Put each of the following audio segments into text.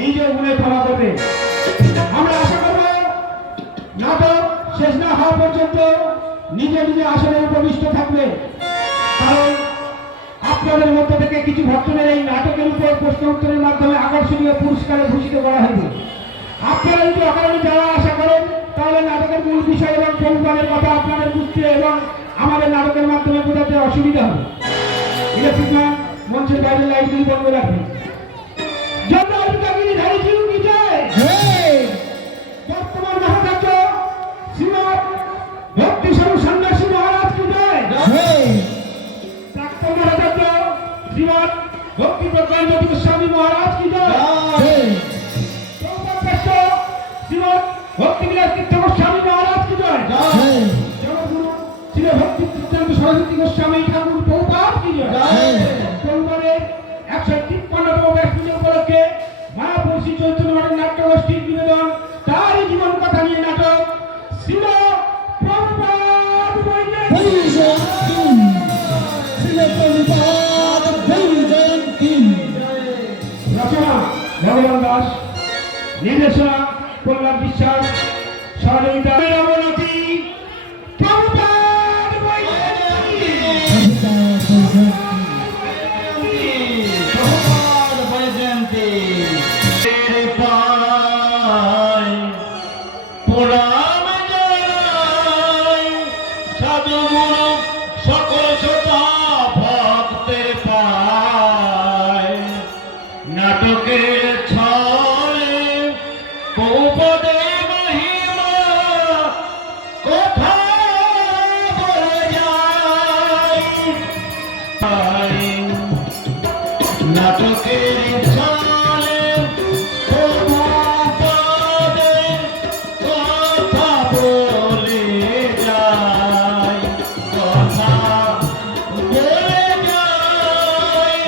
নিজের গুণে ক্ষমা করবে। আমরা আশা করব নাটক শেষ না হওয়া পর্যন্ত নিজে নিজে আসনে উপবিষ্ট থাকবে, কারণ আপনাদের মধ্য থেকে কিছু ভক্তদের এই নাটকের উপর প্রশ্ন উত্তরের মাধ্যমে আকর্ষণীয় পুরস্কারে ভূষিত করা হবে। আপনারা যদি অকারণে যাওয়া আশা করেন তাহলে নাটকের মূল বিষয় এবং প্রভুপাদের কথা আপনাদের বুঝতে এবং আমাদের নাটকের মাধ্যমে বোঝাতে অসুবিধা হবে। ইলেকট্রিকম্যান মঞ্চের বাইরে লাইটগুলি বন্ধ রাখবেন। বর্তমান মহাকার্য শ্রীমৎ ভক্তি স্বরূপ সন্ন্যাসী মহারাজ কি জয়। প্রাক্তন মহাকার্য শ্রীমৎ ভক্তি প্রজ্ঞানজ্যোতি গোস্বামী মহারাজ কি জয়। শ্রীমৎ ভক্তি বিলাস তীর্থ গোস্বামী মহারাজ কি জয়। জগৎগুরু শ্রী ভক্তি সিদ্ধান্ত সরস্বতী গোস্বামী ঠাকুর প্রভুপাদ কি জয়। পরিবারের 153তম ব্যাসপূজা উপলক্ষে মায়াপুর শ্রী চৈতন্য মঠের নাট্যগোষ্ঠীর বিনোদন তারই জীবন কথা নিয়ে নাটক শ্রীল প্রভুপাদ রচনা ভগবান দাস, নির্দেশনা কল্যাণ বিশ্বাস, সহযোগিতা অবনতি প্রভুপাদ নাটকের ছলে পৌপদে মহিমা কথা বলে যায়। নাটকের ছলে পৌপদে কথা বলে যায়, কথা বলে যায়।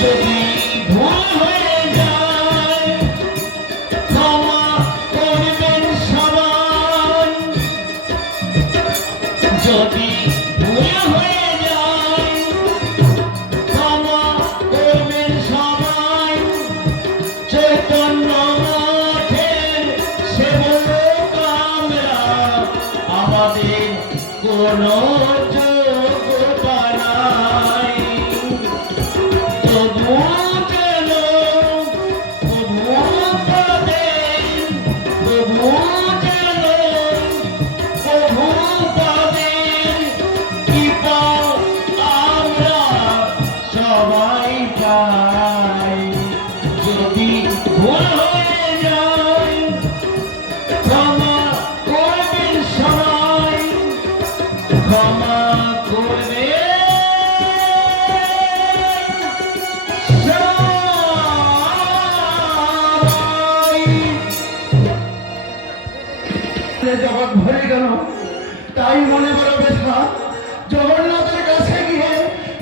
যদি ভুল হয়ে যায় ক্ষমা করবেন সবাই। যদি ভুল হয়ে যায় ক্ষমা করবেন সবাই। চৈতন্য মঠের সেবক আমরা, আমাদের কোনো যোগ্যতা নাই। সবাই পাই। যদি ভুল হয়ে যায় ক্ষমা করবেন সবাই, ক্ষমা করবে জগৎ ভরে গেল, তাই মনে বড় ব্যথা। জগন্নাথের কাছে গিয়ে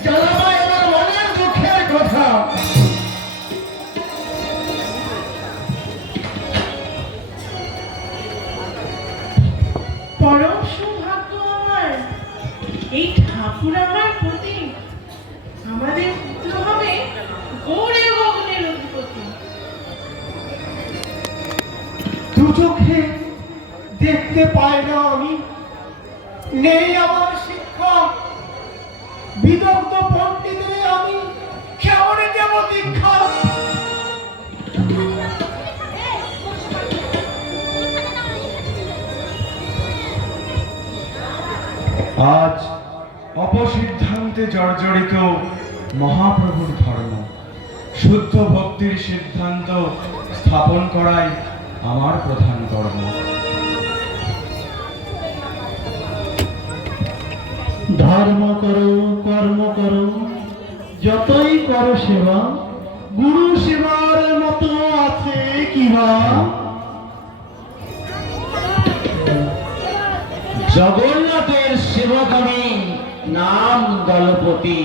জানাবো এবার মনের দুঃখের কথা। পরম সৌভাগ্য আমার, এই ঠাকুর আমার প্রতি। আমাদের পুত্র হবে গৌড়ে গগনের অধিপতি। দু চোখে দেখতে পাই না আমি, নেই আমার শিক্ষক, বিদগ্ধ পণ্ডিতের আমি কেমনে দেব দীক্ষা। আজ অপসিদ্ধান্তে জর্জরিত মহাপ্রভুর ধর্ম, শুদ্ধ ভক্তির সিদ্ধান্ত স্থাপন করাই আমার প্রধান কর্ম। ধর্ম করো, কর্ম করো, যতই করো সেবা, গুরু সেবার মতো আছে কিবা। জগন্নাথের সেবক আমি, নাম দলপতি।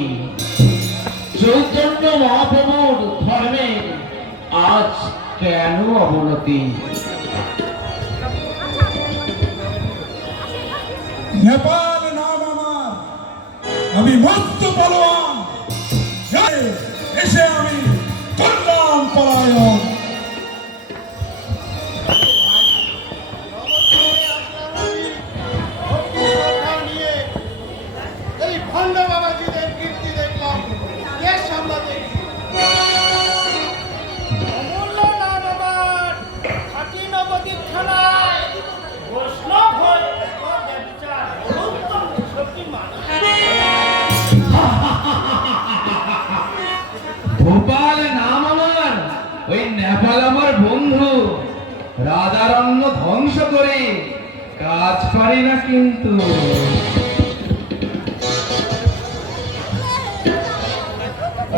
চৈতন্য মহাপ্রভুর ধর্মে আজ কেন অবনতি? নেপাল নাম আমার, আমি মস্ত পালোয়ান, এসে আমি করলাম পলায়ন। এই ভণ্ড বাবাজিদের কীর্তি দেখলাম, দেশ সামলাতে অমূল্য নাম আমার, খাঁটি নবদ্বীপ থানায় বৈষ্ণব হয়ে ব্যবচার উত্তম সত্যি মানুষ। ভোপাল নাম আমার, ওই নেপাল আমার বন্ধু। রাধারণ্য ধ্বংস করে কাজ পারি না কিন্তু।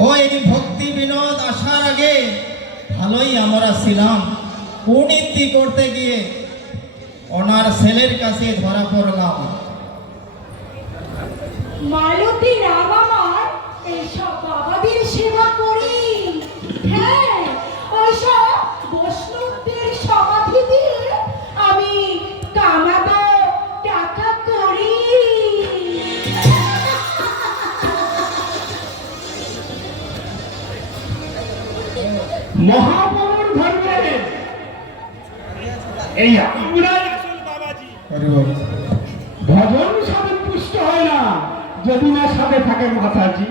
ওই ভক্তি বিনোদ আসার আগে ভালোই আমরা ছিলাম, কুনীতি করতে গিয়ে ওনার ছেলের কাছে ধরা পড়লাম। মালতী রাম আমার, এইসব বাবাদের সেবা করি। হ্যাঁ, ওইসব বৈষ্ণবদের সমাধি দিয়ে আমি কামাবো টাকা করি। মহাপ্রভুর ধর্মে এই আমরাই আসল বাবাজি। ভজন সাধন পুষ্ট হয় না যদি না সাথে থাকে মাতাজি।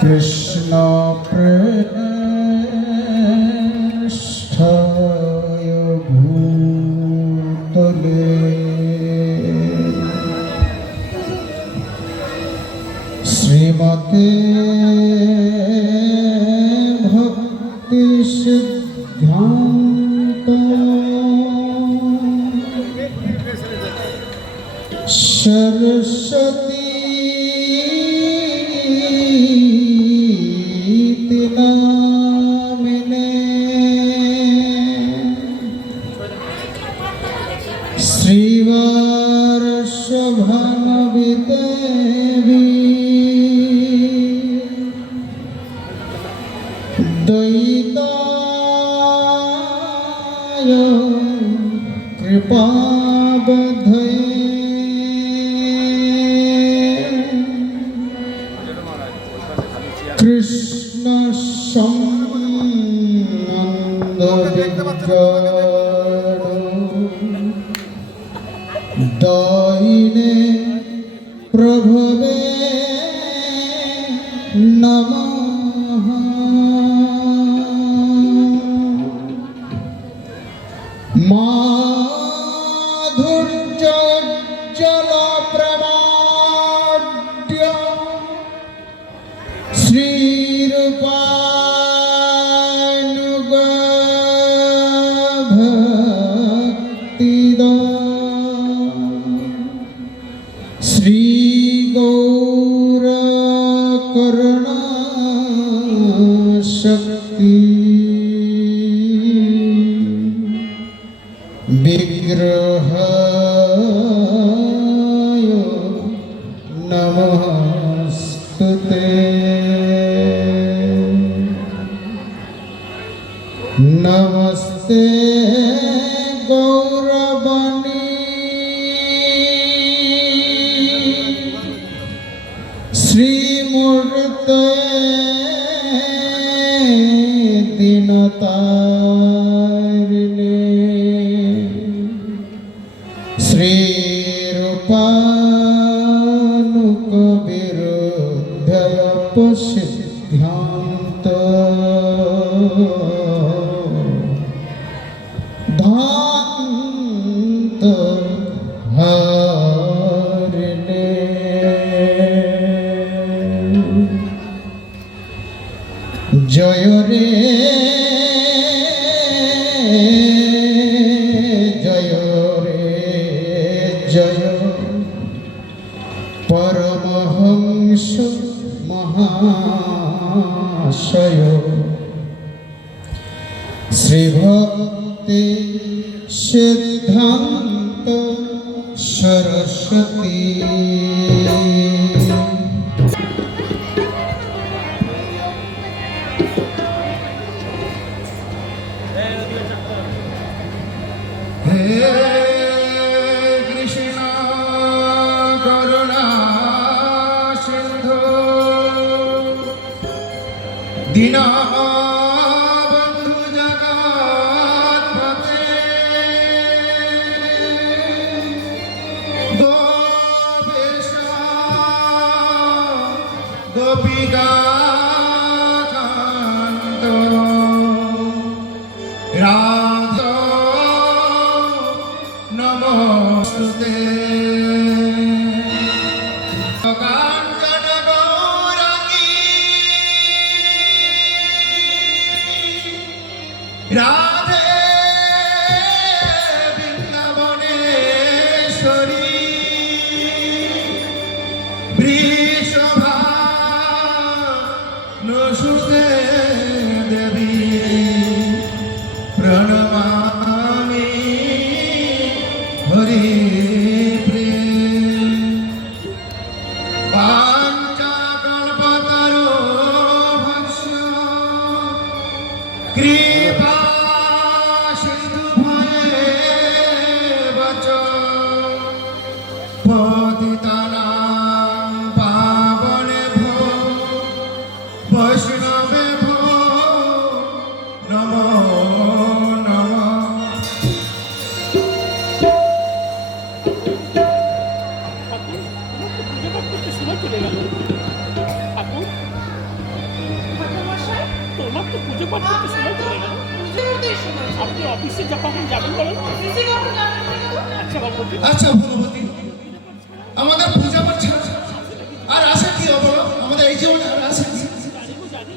কৃষ্ণ প্রেষ্ঠায় ভূতলে শ্রীমতে ভক্তি সিদ্ধান্ত সরস্বতী নামিনে শ্রীবর্ষভানবিদেবী দ্বৈতায় কৃপাবধয়ে কৃষ্ণ সম্নন্দ দৈনে প্রভবে নমঃ। মাধুর্যজ্জ্বল প্রমাঢ্য শ্রীরূপানুগ ভক্তিদ শ্রী গৌর করুণা শক্তি বিগ্রহায় নমস্তুতে। নমস্তে গৌরবাণী শ্রীমূর্তে দীনতারিণে শ্রীরূপানুগ বিরুদ্ধয় সিদ্ধান্ত ধান্ত হারিণে জয় রে জয় রে জয় পরমহংস মহা মহাশয় শ্রীভক্তি সিদ্ধান্ত সরস্বতী। হে কৃষ্ণ করুণা সিন্ধু দীনবন্ধু জগৎপতে গোপেশ গোপিকা কান্ত রাধা নমস্তুতে। কাঞ্চন গৌরাঙ্গী রাধে বৃন্দাবনেশ্বরী বৃষভানুসুতে দেবী প্রণমামি হরি প্রিয়। পাঞ্চকল্পতরো ভক্ষ কৃপা সিন্ধু ভয়ে বচ পতিতানাং পাবনেভ্যো বৈষ্ণবেভ্যো নমো নমঃ। ঠাকুরমশাই, তোমার তো পুজো পাঠ করতে সময় চলে গেল। পুজোর উদ্দেশ্য নয়। আপনি অফিসে কখন যাবেন বলেন? অফিসে কখন যাবেন বলো তো? আচ্ছা ভগবতী, আচ্ছা ভগবতী, আমাদের পূজা পাঠ ছাড়া আর আশা কি বলো? আমাদের এই জীবনে আর আশা কি? জানি গো জানি,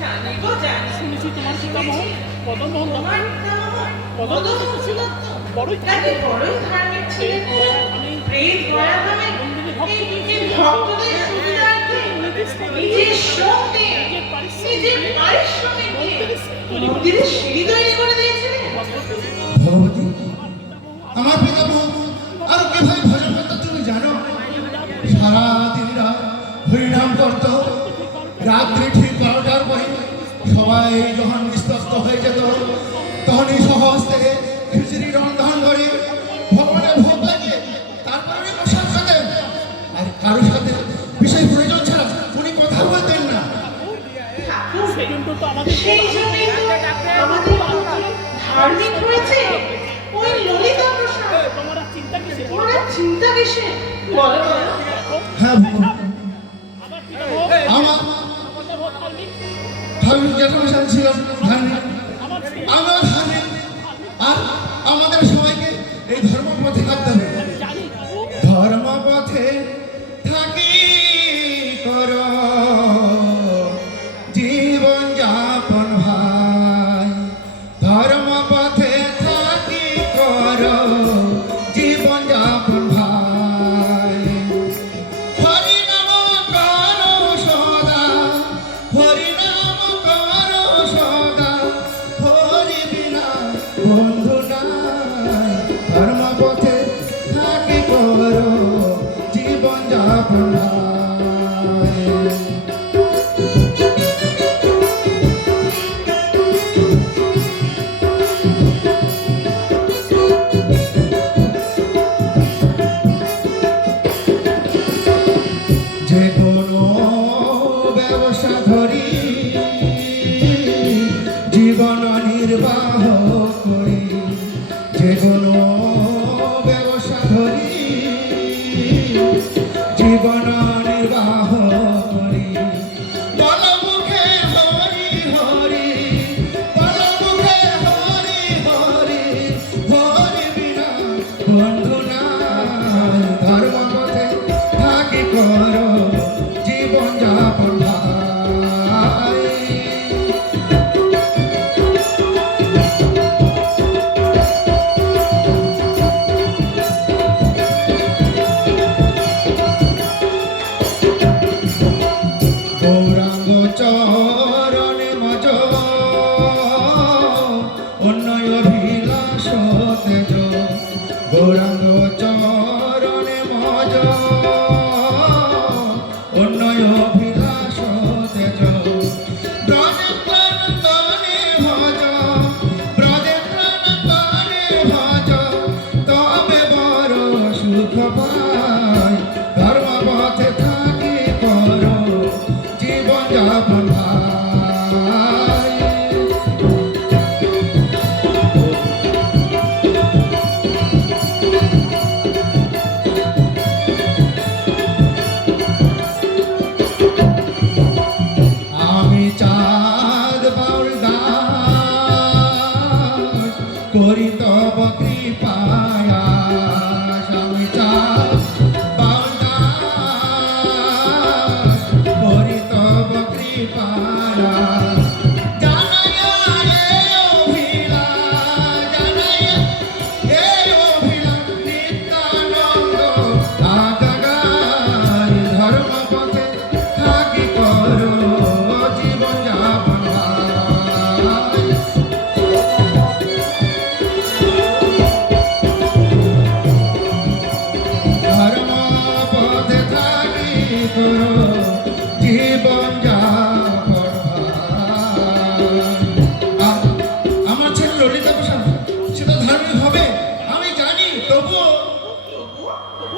জানি গো জানি। শুনেছি তোমার পিতামহ মদনমোহন তোমার দত্ত পিতামহ মদনমোহন ছিল বড়ই নাকি বড়ই ধার্মিক ছিলেন। প্রেত গয়াধামে এই ভক্তদের সুবিধার্থে নিজের শক্তি, নিজের পারিশ্রমিক দিয়ে মন্দিরের সিঁড়ি তৈরি করে দিয়েছিলেন। ভগবতী, আমার পিতামহ আর কিভাবে ভজন করতো তুমি জানো? সারাদিন রাত হরিনাম করতো। রাত্রি ঠিক 12টার পরে সবাই যখন নিস্তব্ধ হয়ে যেত তখনই সহজ থেকে খিচুড়ি রন্ধন করে ভগবানের ভোগ লাগিয়ে তারপরে প্রসাদ খেতেন। আর কারোর সাথে বিশেষ প্রয়োজন ছাড়া উনি কথা বলতেন না। ঠাকুর, সেই জন্য তো আমাদের সেই জন্যই তো আমাদের মন্দির ধার্মিক হয়েছে। ওই ললিতা প্রসাদ, তোমার আর চিন্তা কিসে? ওরা চিন্তা কিসে বলো বলো? হ্যাঁ ভগবান, আমার পিতামহ আমার আমাদের ভোট ধার্মিক, ঠাকুর জ্যাঠামশাই ছিলেন ধার্মিক, আমার ছেলে আমরা ধার্মিক। আর আমাদের সবাইকে এই ধর্মপথে থাকতে হবে। জানি বাবু, ধর্মপথে থাকি কর জীবন যাপন ভাই। ধর্মপথে থাকি কর জীবন যাপন ভাই। হরি নাম কর সদা, হরি নাম কর সদা, হরি বিনা বন্ধু নাই। ধর্মপথে থাকি কর জীবন যাপন ভাই। যে কোনো ব্যবসা ধরি জীবন নির্বাহ করি। যে কোনো ব্যবসা ধরি জীবন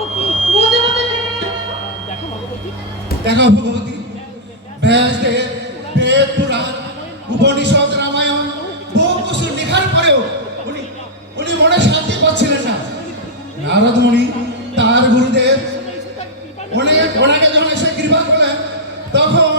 ও কি বলতে বলতে দেখো ভগবতী দেখো ভগবতী, ব্যাসদেব বেদ পুরাণ উপনিষদ রামায়ণ বহু কিছু লেখার পরেও উনি উনি মনে শান্তি পাচ্ছিলেন না। নারদ মুনি তার গুরুদেব ওনাকে যখন এসে কৃপা করলেন, তখন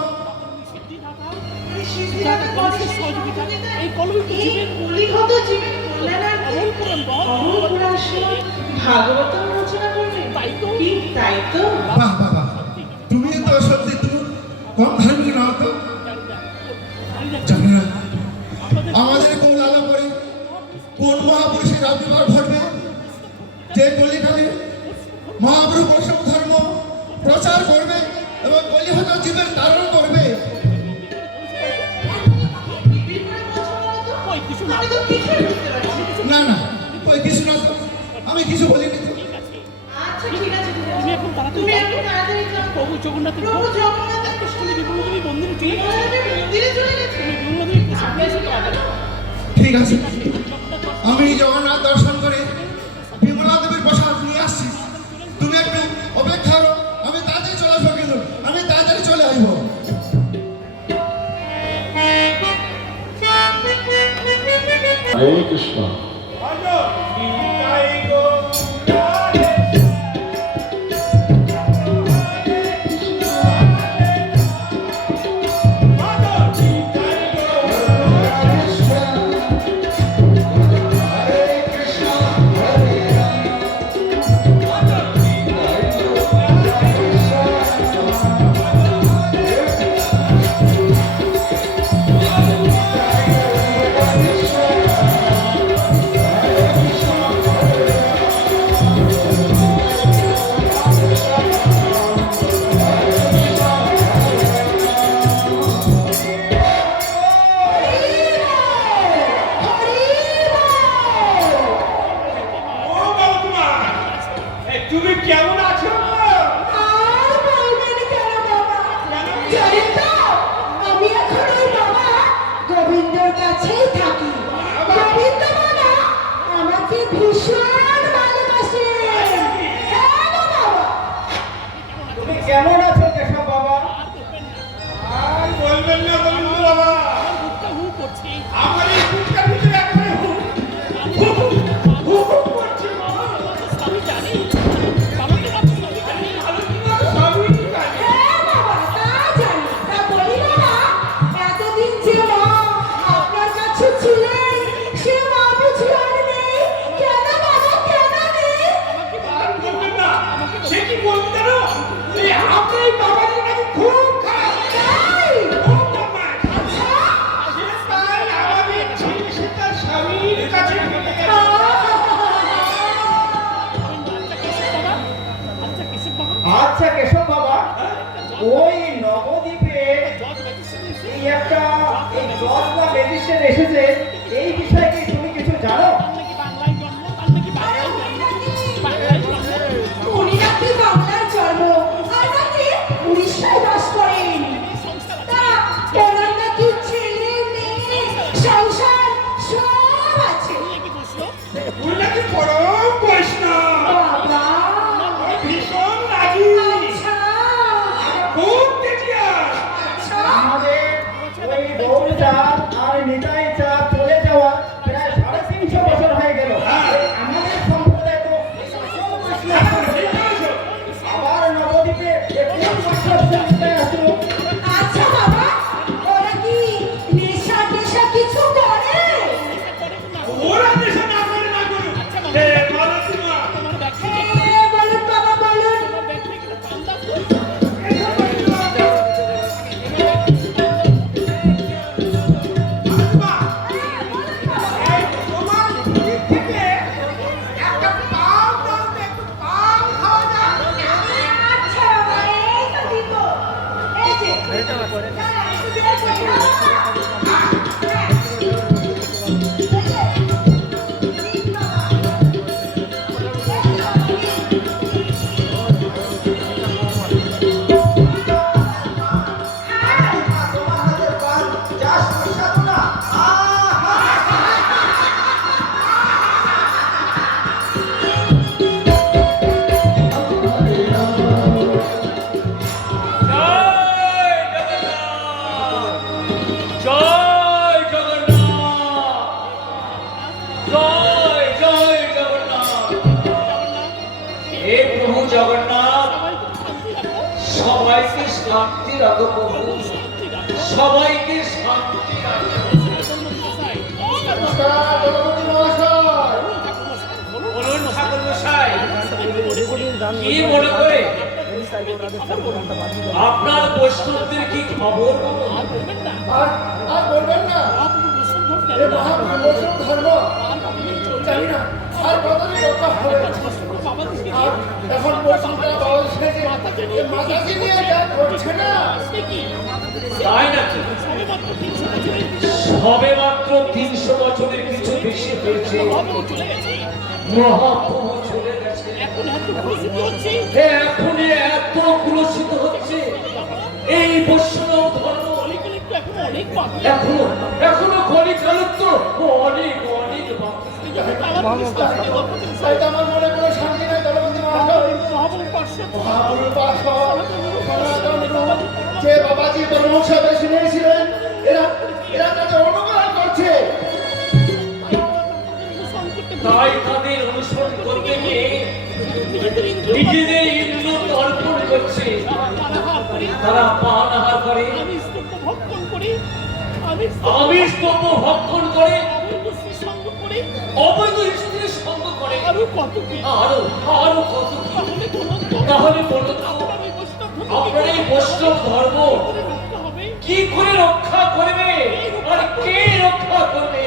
এই সিদ্ধিদাতা গণেশের সহযোগিতা এই কলঙ্কিত এই জীবের কলিহত জীবের কল্যাণার্থে অমল পুরাণ বল অমর পুরাণ শুনে ভাগবত রচনা করবে। তাই তো। কি তাই তো? বাহ বাহ বাহ, তুমি তো সত্যি তুমি কম ধার্মিক না তো। জানি না আমাদের কোন লালা পরে কোন মহাপুরুষের আবির্ভাব ঘটবে, যে কলিকালে মহাপ্রভু বৈষ্ণব ধর্ম প্রচার করবে এবং কলিহত জীবের ধারণ করবে। বিপুল বলছো বলো তো? ওই কিছু না আমি তো কিছুই বুঝতে পারছি না। না না, ওই কিছু না তো, আমি কিছু বলিনি তো। ঠিক আছে আচ্ছা ঠিক আছে ঠিক তুমি আছে। এখন তাড়াতাড়ি তুমি যাও। একটু তাড়াতাড়ি যাও। প্রভু জগন্নাথের প্রভু জগন্নাথের কৃষ্ণের বিমলদেবী মন্দিরে চলে গেছে বিমলাদেবী মন্দিরে চলে গেছে। তুমি বিমলদেবীকে সামনে এসে তাড়াতাড়ি ঠিক আছে, আমি জগন্নাথ দর্শন করে বিমলা দেবীর প্রসাদ নিয়ে আসছি। তুমি একটু অপেক্ষা করো, আমি তাড়াতাড়ি চলে আসবো, কিন্তু আমি তাড়াতাড়ি চলে আসবো। হরে কৃষ্ণ। তুমি কেমন আছো? আর বলবেন কেন বাবা? জানেন তো, আমি এখন ওই বাবা গোবিন্দর কাছেই থাকি। গোবিন্দ বাবা আমাকে ভীষণ ভালোবাসেন। হ্যাঁ গো বাবা। তুমি কেমন আছো কেশব বাবা? আর বলবেন না গোবিন্দ বাবা, বুকটা হু করছে আমার এই বুকটার ভিতরে একেবারে করছে বাবা। আমি জানি বাবাকে বাচ্চা আমি জানি ভালো কি না সবই জানি। হ্যাঁ বাবা, তা জানি। তা বলি বাবা, এতদিন যে মা আপনার কাছে ছিলেন, সে মা বুঝি আর নেই? কেন বাবা, কেন নেই? আর বলবেন না, সে কি বলতে জানো? এই আপনার বাবাজি নাকি খুব খারাপ, তাই? খুব বদমাশ। আচ্ছা। সে তাই আমাদের ছেলে সে তার স্বামীর কাছে রেখে গেল। আচ্ছা কেশব বাবা আচ্ছা কেশব বাবা, ওই নবদ্বীপে জজ ম্যাজিস্ট্রেট এই একটা এই জজ বা ম্যাজিস্ট্রেট এসেছে, এই বিষয়ে কি তুমি কিছু জানো? নাকি বাংলায় জন্ম তার নাকি বাংলায় জন্ম বাংলায় জন্ম উনি নাকি বাংলার জন্ম আর নাকি উড়িষ্যায় বাস করেন। তা ওনার নাকি ছেলে মেয়ে সংসার সব আছে। কি করছো উনি নাকি পরম বৈষ্ণব, বাবা, ভীষণ রাগী, আচ্ছা খুব তেজিয়াস। আচ্ছা। আমাদের ওই গৌর চাঁদ আর নিতাই চাঁদ চলে যাওয়ার শান্তি রাখো প্রভু, সবাইকে শান্তি রাখো। বলুন ঠাকুর মশাই, কি মনে করে আপনার বৈষ্ণবদের কি খবর? আর আর বলবেন না, এ মহাপ্রভু বৈষ্ণব ধর্ম জানি না আর কতদিন রক্ষা হবে। আর এখন বৈষ্ণবরা বাবা সেজে এ মাতাজি নিয়ে যা করছে না, তাই নাকি? সবে মাত্র 300 বছরের কিছু বেশি হয়েছে, মহাপ্রভু চলে গেছে। এখন এত কুলসিত হচ্ছে এই বৈষ্ণব ধর্ম। এখনো কলিকালত্ব অনেক অনেক বাকি। তাই তো আমার মনে কোনো শান্তি নাই। দলপতি মহাশয়, মহাপ্রভু পার্শ্বদ, সনাতন রূপ যে বাবাজি পরমহংস বেশি নিয়েছিলেন, এরা এরা তাদের অনুকরণ করছে। তাই তাদের অনুসরণ করতে গিয়ে নিজেদের ইন্দ্র তর্পণ করছে। তারা পান আহার করে, আমিষ দ্রব্য ভক্ষণ করে, অবৈধ স্ত্রীর সঙ্গ করে, আরো কত কি। তাহলে বলো তো, আপনার এই বৈষ্ণব ধর্ম কি করে রক্ষা করবে আর কে রক্ষা করবে?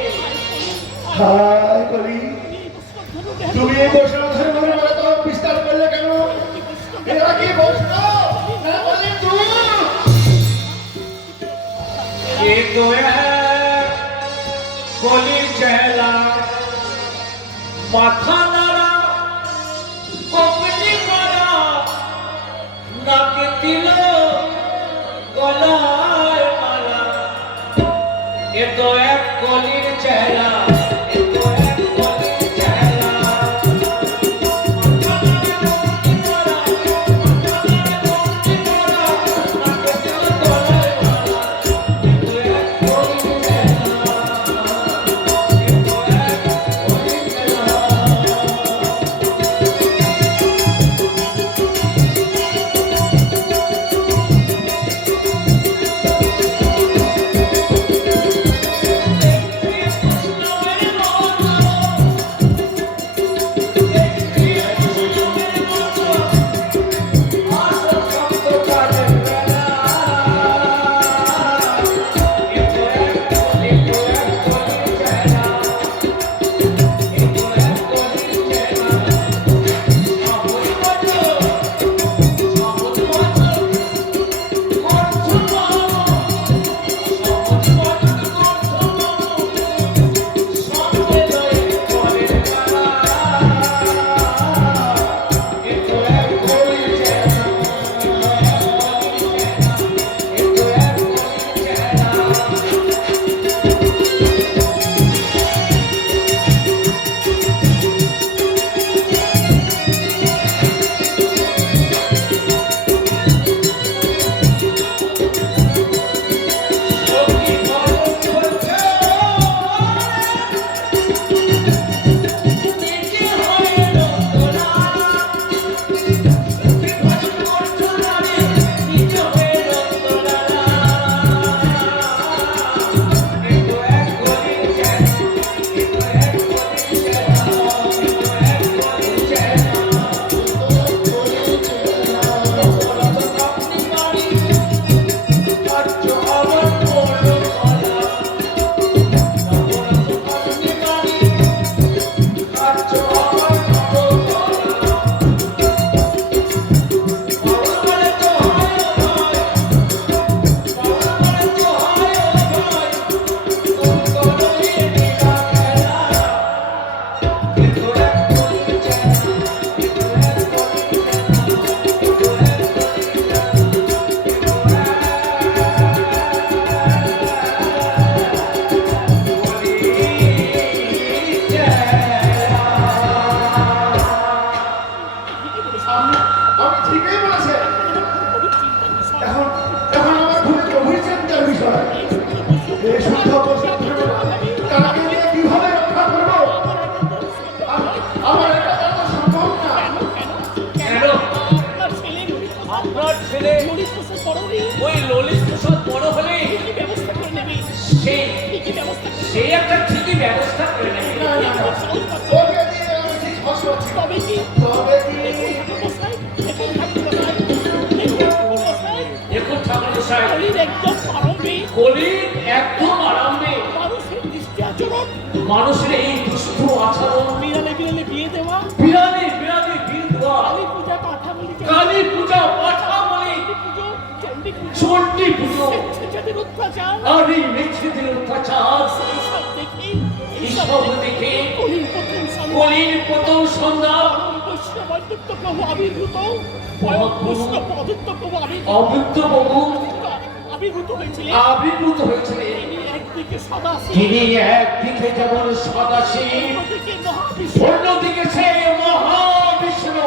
হায় কলি, তুমি এই বৈষ্ণব ধর্মের এত বিস্তার করলে কেন? এরা কি বৈষ্ণব না বলে তুই? ये तो है कोली चहला माथा नारा कोपली मारा नाक तिलो गलाय माला। ये तो एक कोली चहला, ये तो एक कोली चहला। ছেলে ওই ললিত প্রসাদ বড় হলে কি ব্যবস্থা করে নেবে সে কি ব্যবস্থা করে সে একটা ঠিকই ব্যবস্থা করে নেবে ওকে দিয়ে আমি ঠিক হস হচ্ছি তবে কি তবে কি ঠাকুরমশাই এখন ঠাকুরমশাই দেখুন ঠাকুর মশাই কলির একদম আরম্ভে কলির একদম আরম্ভে মানুষের দৃষ্টি আচরণ মানুষের এই দুষ্ট আচরণ বিড়ালে বিড়ালে বিয়ে দেওয়া বিরানি বিরানি বীর দেওয়া কালী পূজা পাঠা বলি কালী পূজা পাঠা বলে পুজো চণ্ডী পুজো চণ্ডী পুজো স্বেচ্ছাচারীর অত্যাচার নারী মেছেদের অত্যাচার এইসব দেখি এইসব দেখে কলির প্রথম সন্ধ্যা কলির প্রথম সন্ধ্যা বৈষ্ণবাদিত্য প্রভু আবির্ভূত বৈষ্ণব পদিত্য প্রভু অবৃত্ত বাবু আবির্ভূত হয়েছিলেন আবির্ভূত হয়েছিলেন তিনি একদিকে সদাশিব তিনি একদিকে যেমন সদাশিব, অন্যদিকে মহাবিষ্ণু অন্যদিকে সে মহাবিষ্ণু।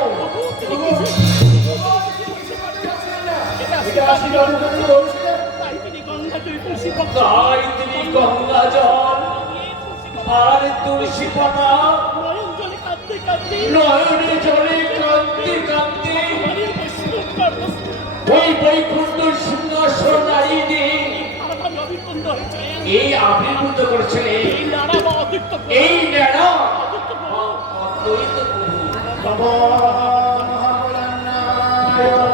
তাই তিনি গঙ্গা জয় তুলসী পক্ষ তাই তিনি গঙ্গা জল আর তুলসী পাতা নয়ন জলে কাঁদতে কাঁদতে নয়নে জলে কাঁদতে কাঁদতে হরির বৈষ্ণব কর্মস্থ ওই বৈকুণ্ঠ সিংহাসন নারী দিয়ে তাড়াতাড়ি অভিপন্ন হয়েছিলেন এই আবির্ভূত করেছিলেন এই নাড়া বা অদ্বৈত এই নেড়া অদ্বৈত প্রভু অদ্বৈত প্রভু নমো মহাবলান্নায় এবং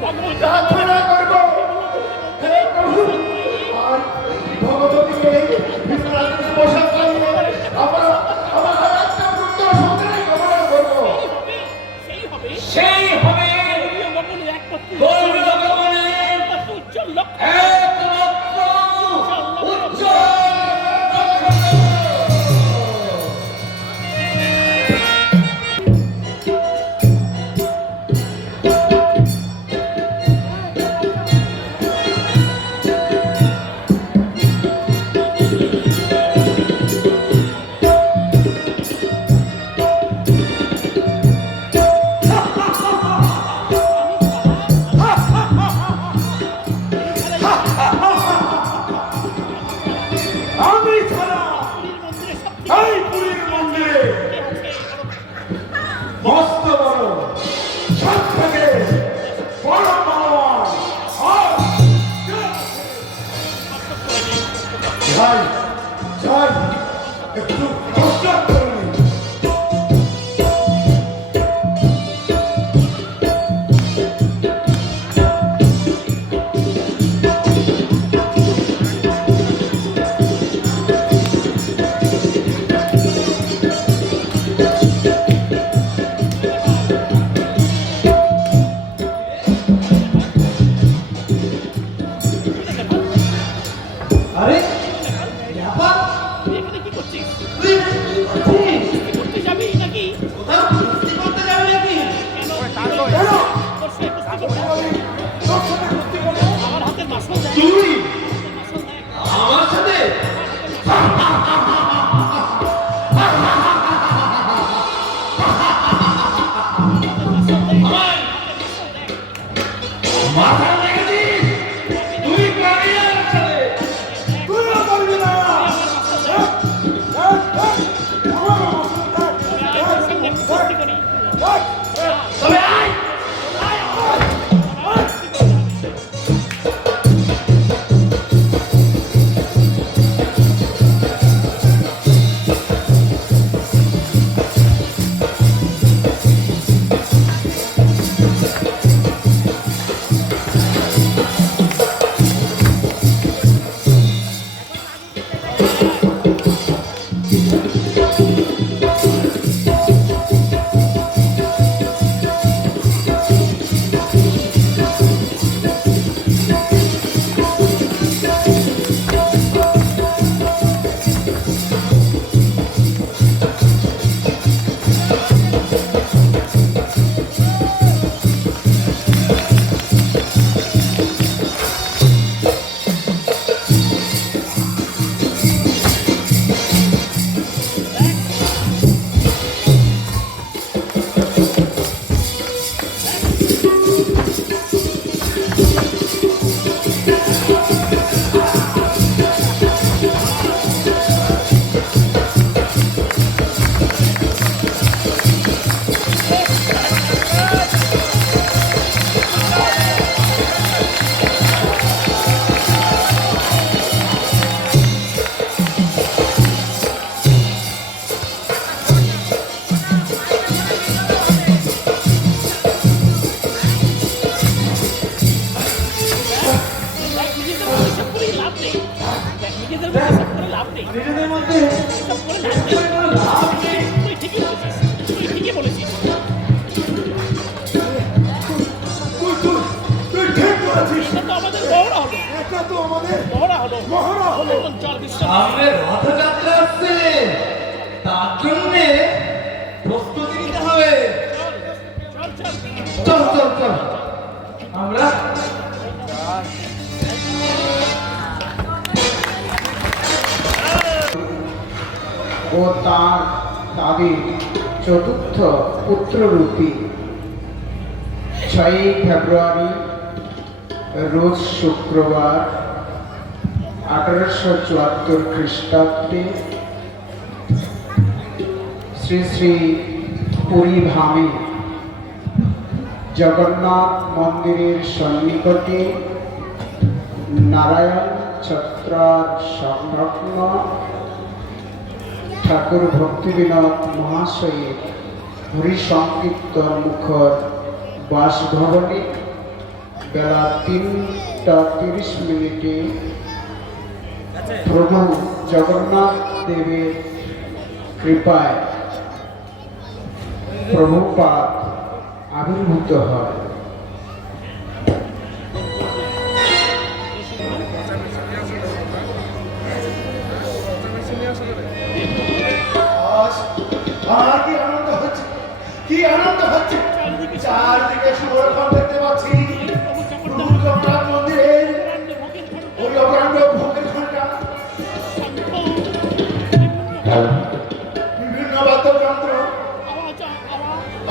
ভগবান প্রার্থনা করব হে প্রভু আর ভগবতীকে বিশ্বনাথের পোশাক পাইয়ে আমরা আমার একটা পুত্র সন্তানের কামনা করব সেই হবে সেই হবে ভগবানের একমাত্র গৌর ভগবানের উজ্জ্বল লক্ষ্য একমাত্র উজ্জ্বল আমি ছাড়া মন্দিরে সব এই পুরীর মন্দিরে মস্ত বড় সব থেকে বড় ভগবান আর ভাই যাই একটু কষ্ট করে নিন। আরে ব্যাপার তুই এখানে কি করছিস তুই কি করছিস? কি করতে যাবি নাকি কোথাও কুস্তি করতে যাবে নাকি? কেন কেন? তোর সাথে কুস্তি করতে হবে? তোর সাথে কুস্তি করবো? আমার হাতে মাসল দেয় তুই মাসল দেয় আমার সাথে? মাথা লেগেছিস? তুই পারবি না আমার সাথে? তুইও পারবি না। কুস্তি করি তবে আয়। নিজেদের মধ্যে এসব করে লাভ নেই। নিজেদের মধ্যে এসব করে লাভ এসব নেই। করে কোনো লাভ নেই। তুই ঠিকই বলেছিস, তুই ঠিকই বলেছিস। তুই ঠিক বলেছিস। এটা তো আমাদের মহড়া হলো, এটা তো আমাদের মহড়া হলো, মহড়া হলো। এখন চল বিশ্রাম। সামনে রথযাত্রা আসছে, তার জন্যে প্রস্তুতি নিতে হবে। চল চল চল চল চল আমরা ও তাদের চতুর্থ পুত্ররূপী 6 ফেব্রুয়ারি রোজ শুক্রবার 1874 খ্রিস্টাব্দে শ্রী শ্রী পুরী ধামে জগন্নাথ মন্দিরের সন্নিকটে নারায়ণ ছত্রার সংলগ্ন ঠাকুর ভক্তিবিনোদ মহাশয়ের হরিসংকীর্তন মুখর বাসভবনে বেলা 3:30 প্রভু জগন্নাথ দেবের কৃপায় প্রভুপাদ আবির্ভূত হয়। আজ আমার কি আনন্দ হচ্ছে, কি আনন্দ হচ্ছে। চারদিকে শুভরকম দেখতে পাচ্ছি। প্রভু জগন্নাথ মন্দিরের ওই অপরাণ্ড ভোগের ঘণ্টা, বিভিন্ন বাদ্যযন্ত্র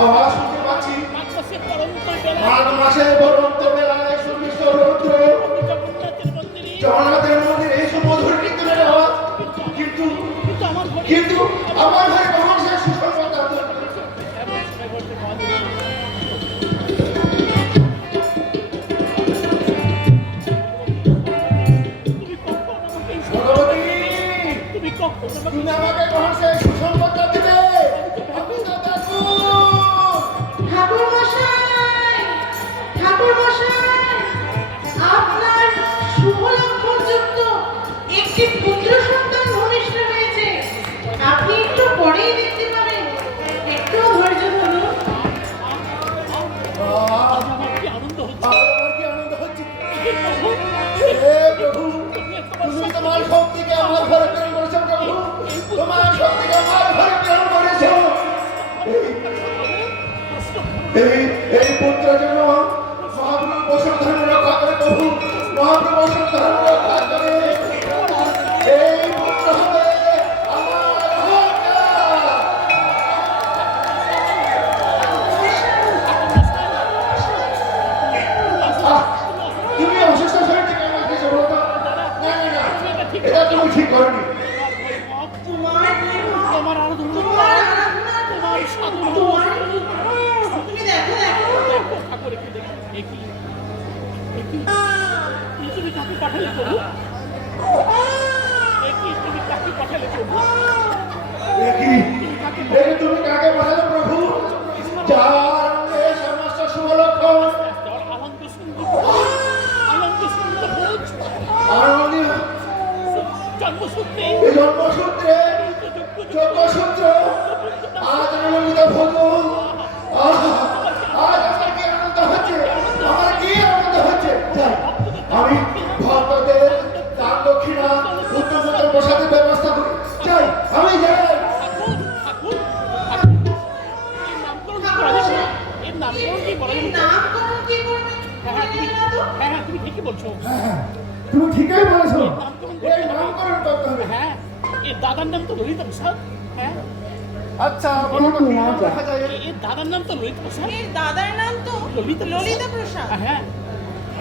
আওয়াজ শুনতে পাচ্ছি। মাঘ মাসের বরন্ত বেলায় সুমিষ্ট রৌদ্র, জগন্নাথের মন্দিরে এই সব মধুর কীর্তনের আওয়াজ। কিন্তু আমার ঘরে কখন সে সুসংবাদ আসবে? ভগবতী, তুমি আমাকে কখন সে সুসংবাদটা দিবে? আমি তো ব্যাকুল। ঠাকুর মশাই, ঠাকুর মশাই, আপনার শুভ লক্ষণযুক্ত একটি পুত্র সন্তান ভূমিষ্ঠ হয়েছে। আপনি একটু পরেই দেখতে পাবেন, একটু ধৈর্য ধরুন। আজ আমার কি আনন্দ হচ্ছে। আমার কি আনন্দ হচ্ছে। হে প্রভু, তুমি তোমার শক্তিকে আমার ঘরে প্রেরণ করেছো প্রভু, তোমার শক্তিকে আমার ঘরে প্রেরণ করেছো। এই পুত্র যেন মহাপ্রভু বসুধর্ম রক্ষা করে প্রভু, মহাপ্রভু বসুধর্ম রক্ষা করে। এই পুত্র হবে আমার অহংকার। তুমি অসুস্থ শরীরটা কেন এসেছো বলো তো? না না না, এটা তুমি ঠিক করনি। তোমার প্রেমা, তোমার আরাধনা, তোমার আরাধনা, তোমার সাধনা, তোমার তুমি দেখো দেখো। ঠাকুরকে দেখি, দেখি, দেখি। তুমি কাকে পাঠালে প্রভু? দেখি, তুমি কাকে পাঠালে প্রভু? দেখি তুমি কাকে পাঠালে প্রভু? যার অঙ্গে সমস্ত শুভ লক্ষণ, আনন্দ সুন্দর, আনন্দ সুন্দর বোঝ, আনন্দী জন্মসূত্রে, এই জন্মসূত্রে, যোগ্যসূত্র, আজ নিয়মিত ভোগ। আজ আমার কি আনন্দ হচ্ছে, আমার কি আনন্দ হচ্ছে। যাই, আমি ভক্তদের দান দক্ষিণা উত্তম উত্তম প্রসাদের ব্যবস্থা করি। যাই, আমি যাই। ঠাকুর, ঠাকুর, ঠাকুর, এর নামকরণ কি করা যাবে? এর নামকরণ কি করা এর যাবে? নামকরণ কি করবে? হ্যাঁ, তুমি ঠিকই বলছো। তুমি ঠিকই বলেছো, নামকরণ এই নামকরণ করতে হবে। হ্যাঁ, এর দাদার নাম তো ললিতা প্রসাদ। হ্যাঁ, আচ্ছা, বলো তো কি নাম রাখা যায় এর? এর দাদার নাম তো ললিতা প্রসাদ। এর দাদার নাম তো ললিতা প্রসাদ। ললিতা প্রসাদ। হ্যাঁ,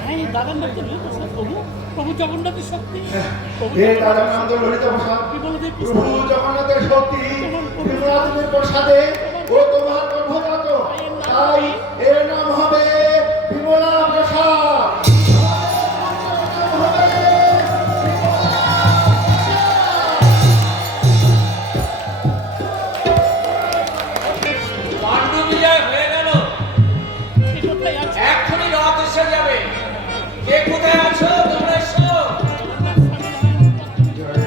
হ্যাঁ, এর দাদার নাম তো ললিতা প্রসাদ। প্রভু, প্রভু জগন্নাথের শক্তি, প্রভু এই দাদার নাম তো ললিতা প্রসাদ। বিমলদেব প্রভু জগন্নাথের শক্তি, বিমলাদেবীর প্রসাদে ও তোমার গর্ভজাত, তাই এর নাম হবে বিমলা প্রসাদ। পাণ্ডু বিজয় হয়ে গেল, কে কোথায় আছে? এক্ষুনি রথ এসে যাবে। কে কোথায় আছো তোমরা? এসো। জয়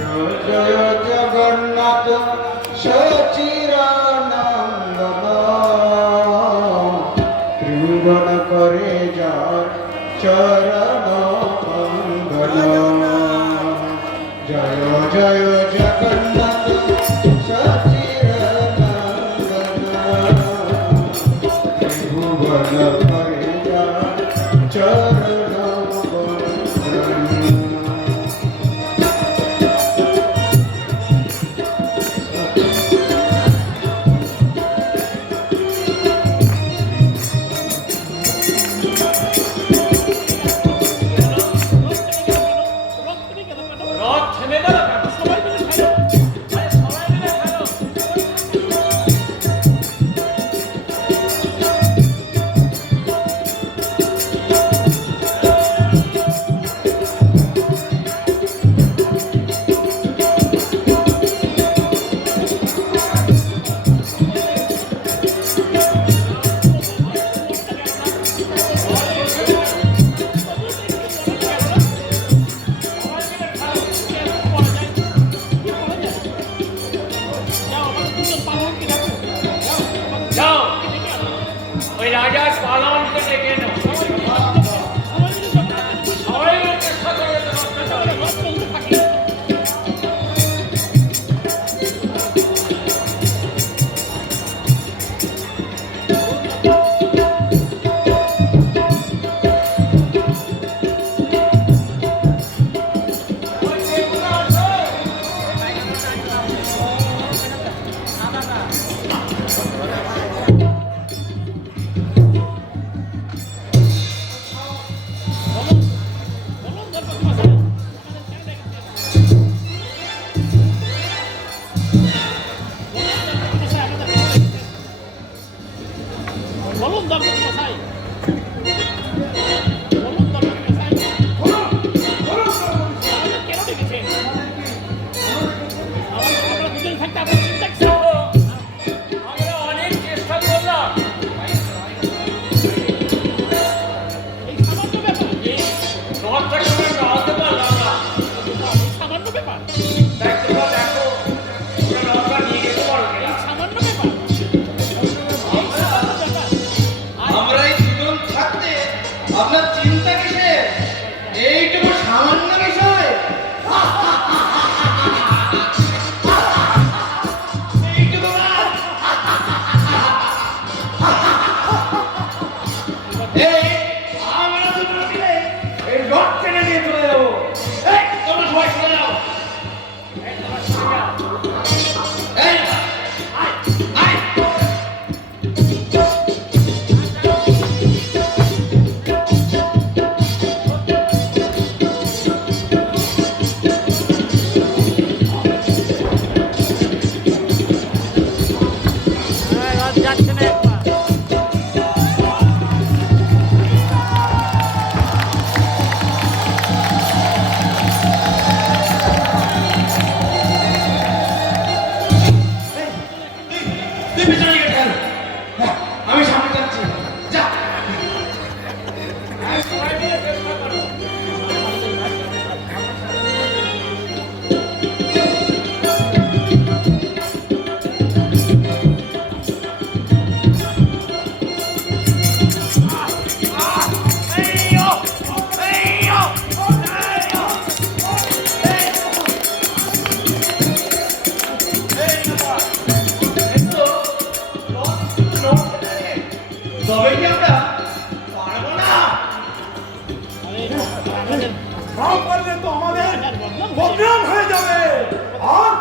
জয় জয় জগন্নাথ ত্রিভুবন পরিজা চরণ বন্দনা। রথ থেমে গেল কেন? সবাই মিলে খেলো। আরে সবাই মিলে খেলো। যাও ওই রাজার পালনকে ডেকে নাও। সবাই মিলে চেষ্টা করে যেতে রথটা চলে। ওই যেগুলো আছে, বলুন দর্শক মশাই, বলুন দর্শক মশাই, আমাদের কেন ডেকেছেন? আমরা দুজন থাকতে আপনার চিন্তা কিসের? আমরা অনেক চেষ্টা করলাম, এই সামান্য ব্যাপার, এই রথটাকে আমরা নামাতে পারলাম না। এই সামান্য ব্যাপার, তাই তোমরা দেখো, তোমরা রথটা নিয়ে যেতে পারো এই কিনা? সামান্য ব্যাপার, এই সামান্য ব্যাপার। আমরা এই দুজন থাকতে আপনার চিন্তা কিসের? এইটুকু সামান্য বিষয়। এইটুকু না। এই আমরা দুজন মিলে এই রথ টেনে নিয়ে চলে যাবো। এই তোমরা সবাই চলে যাও। এই তোমরা সরে যাও। এই আয় আয়। যাচ্ছে না একবার। তুই পিছনে গিয়ে ঠেল। হ্যাঁ, আমি সামনে যাচ্ছি। যা। সবাই মিলে চেষ্টা করো। তবে কি আমরা পারবো না? সব পারলে তো আমাদের বদনাম বদনাম হয়ে যাবে, আর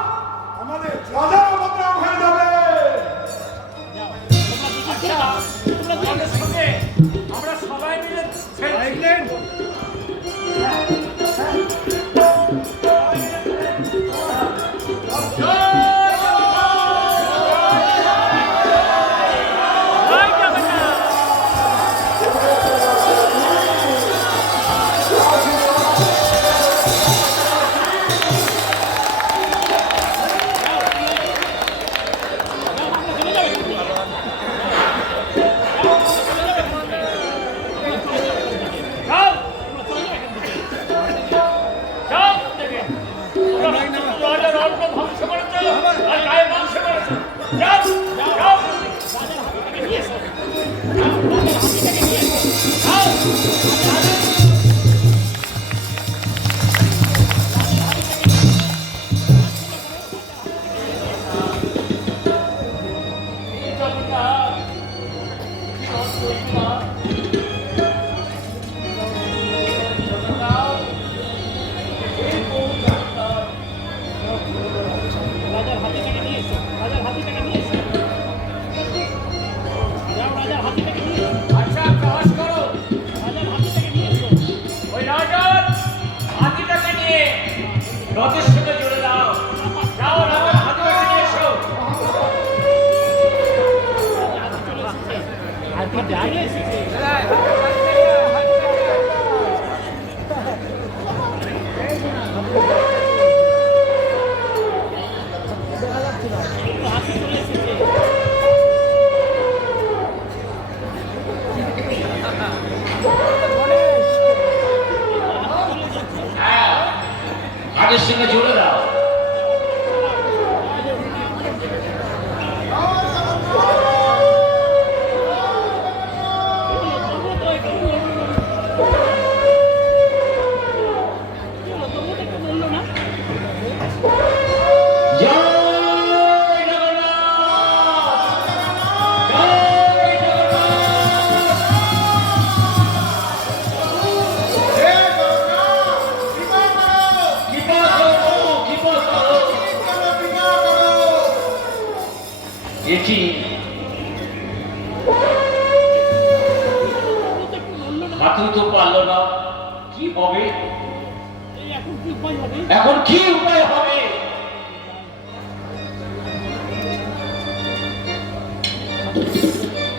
আমাদের রাজা বদনাম হয়ে যাবে। আচ্ছা, আমাদের সঙ্গে আমরা সবাই মিলে আগে এসেছে হাসি চলে এসেছে হাটের সঙ্গে জুড়ে দাও। বললো না জয় জগন্নাথ! জয় জগন্নাথ! কৃপা করো, কৃপা করো। এ কি? হাতু তো পারলো না, কি হবে? এই এখন কি উপায় হবে এখন কি উপায় হবে?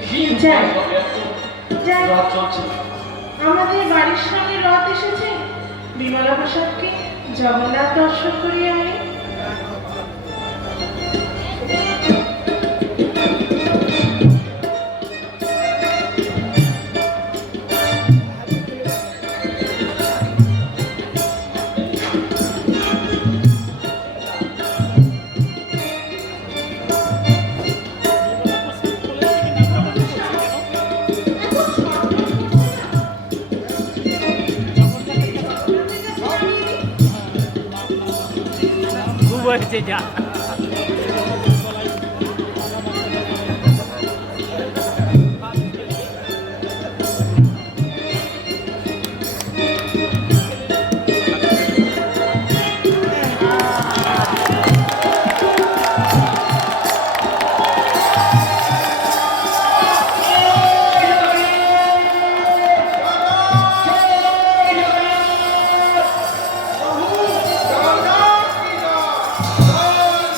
কি উপায় হবে এখন? যাই। রাত চলছে। আমাদের বাড়ির সামনে রথ এসেছে, বিমলা প্রসাদকে জগন্নাথ দর্শন করিয়ে আনি। খুব হয়েছে যা জগন্নাথ কি জয়!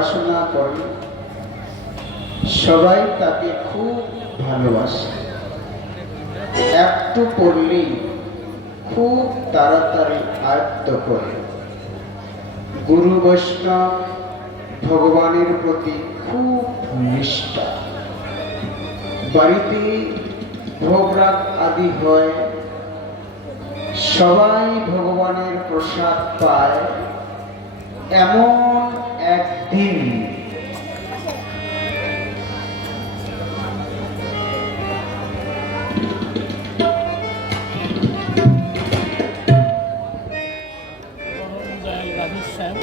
পড়াশোনা করে, সবাই তাকে খুব ভালোবাসে। একটু পড়লেই খুব তাড়াতাড়ি আয়ত্ত করে। গুরু বৈষ্ণব ভগবানের প্রতি খুব নিষ্ঠা। বাড়িতে ভোগরাগ আদি হয়, সবাই ভগবানের প্রসাদ পায়। এমন একদিন জয় রাধেশ্যাম।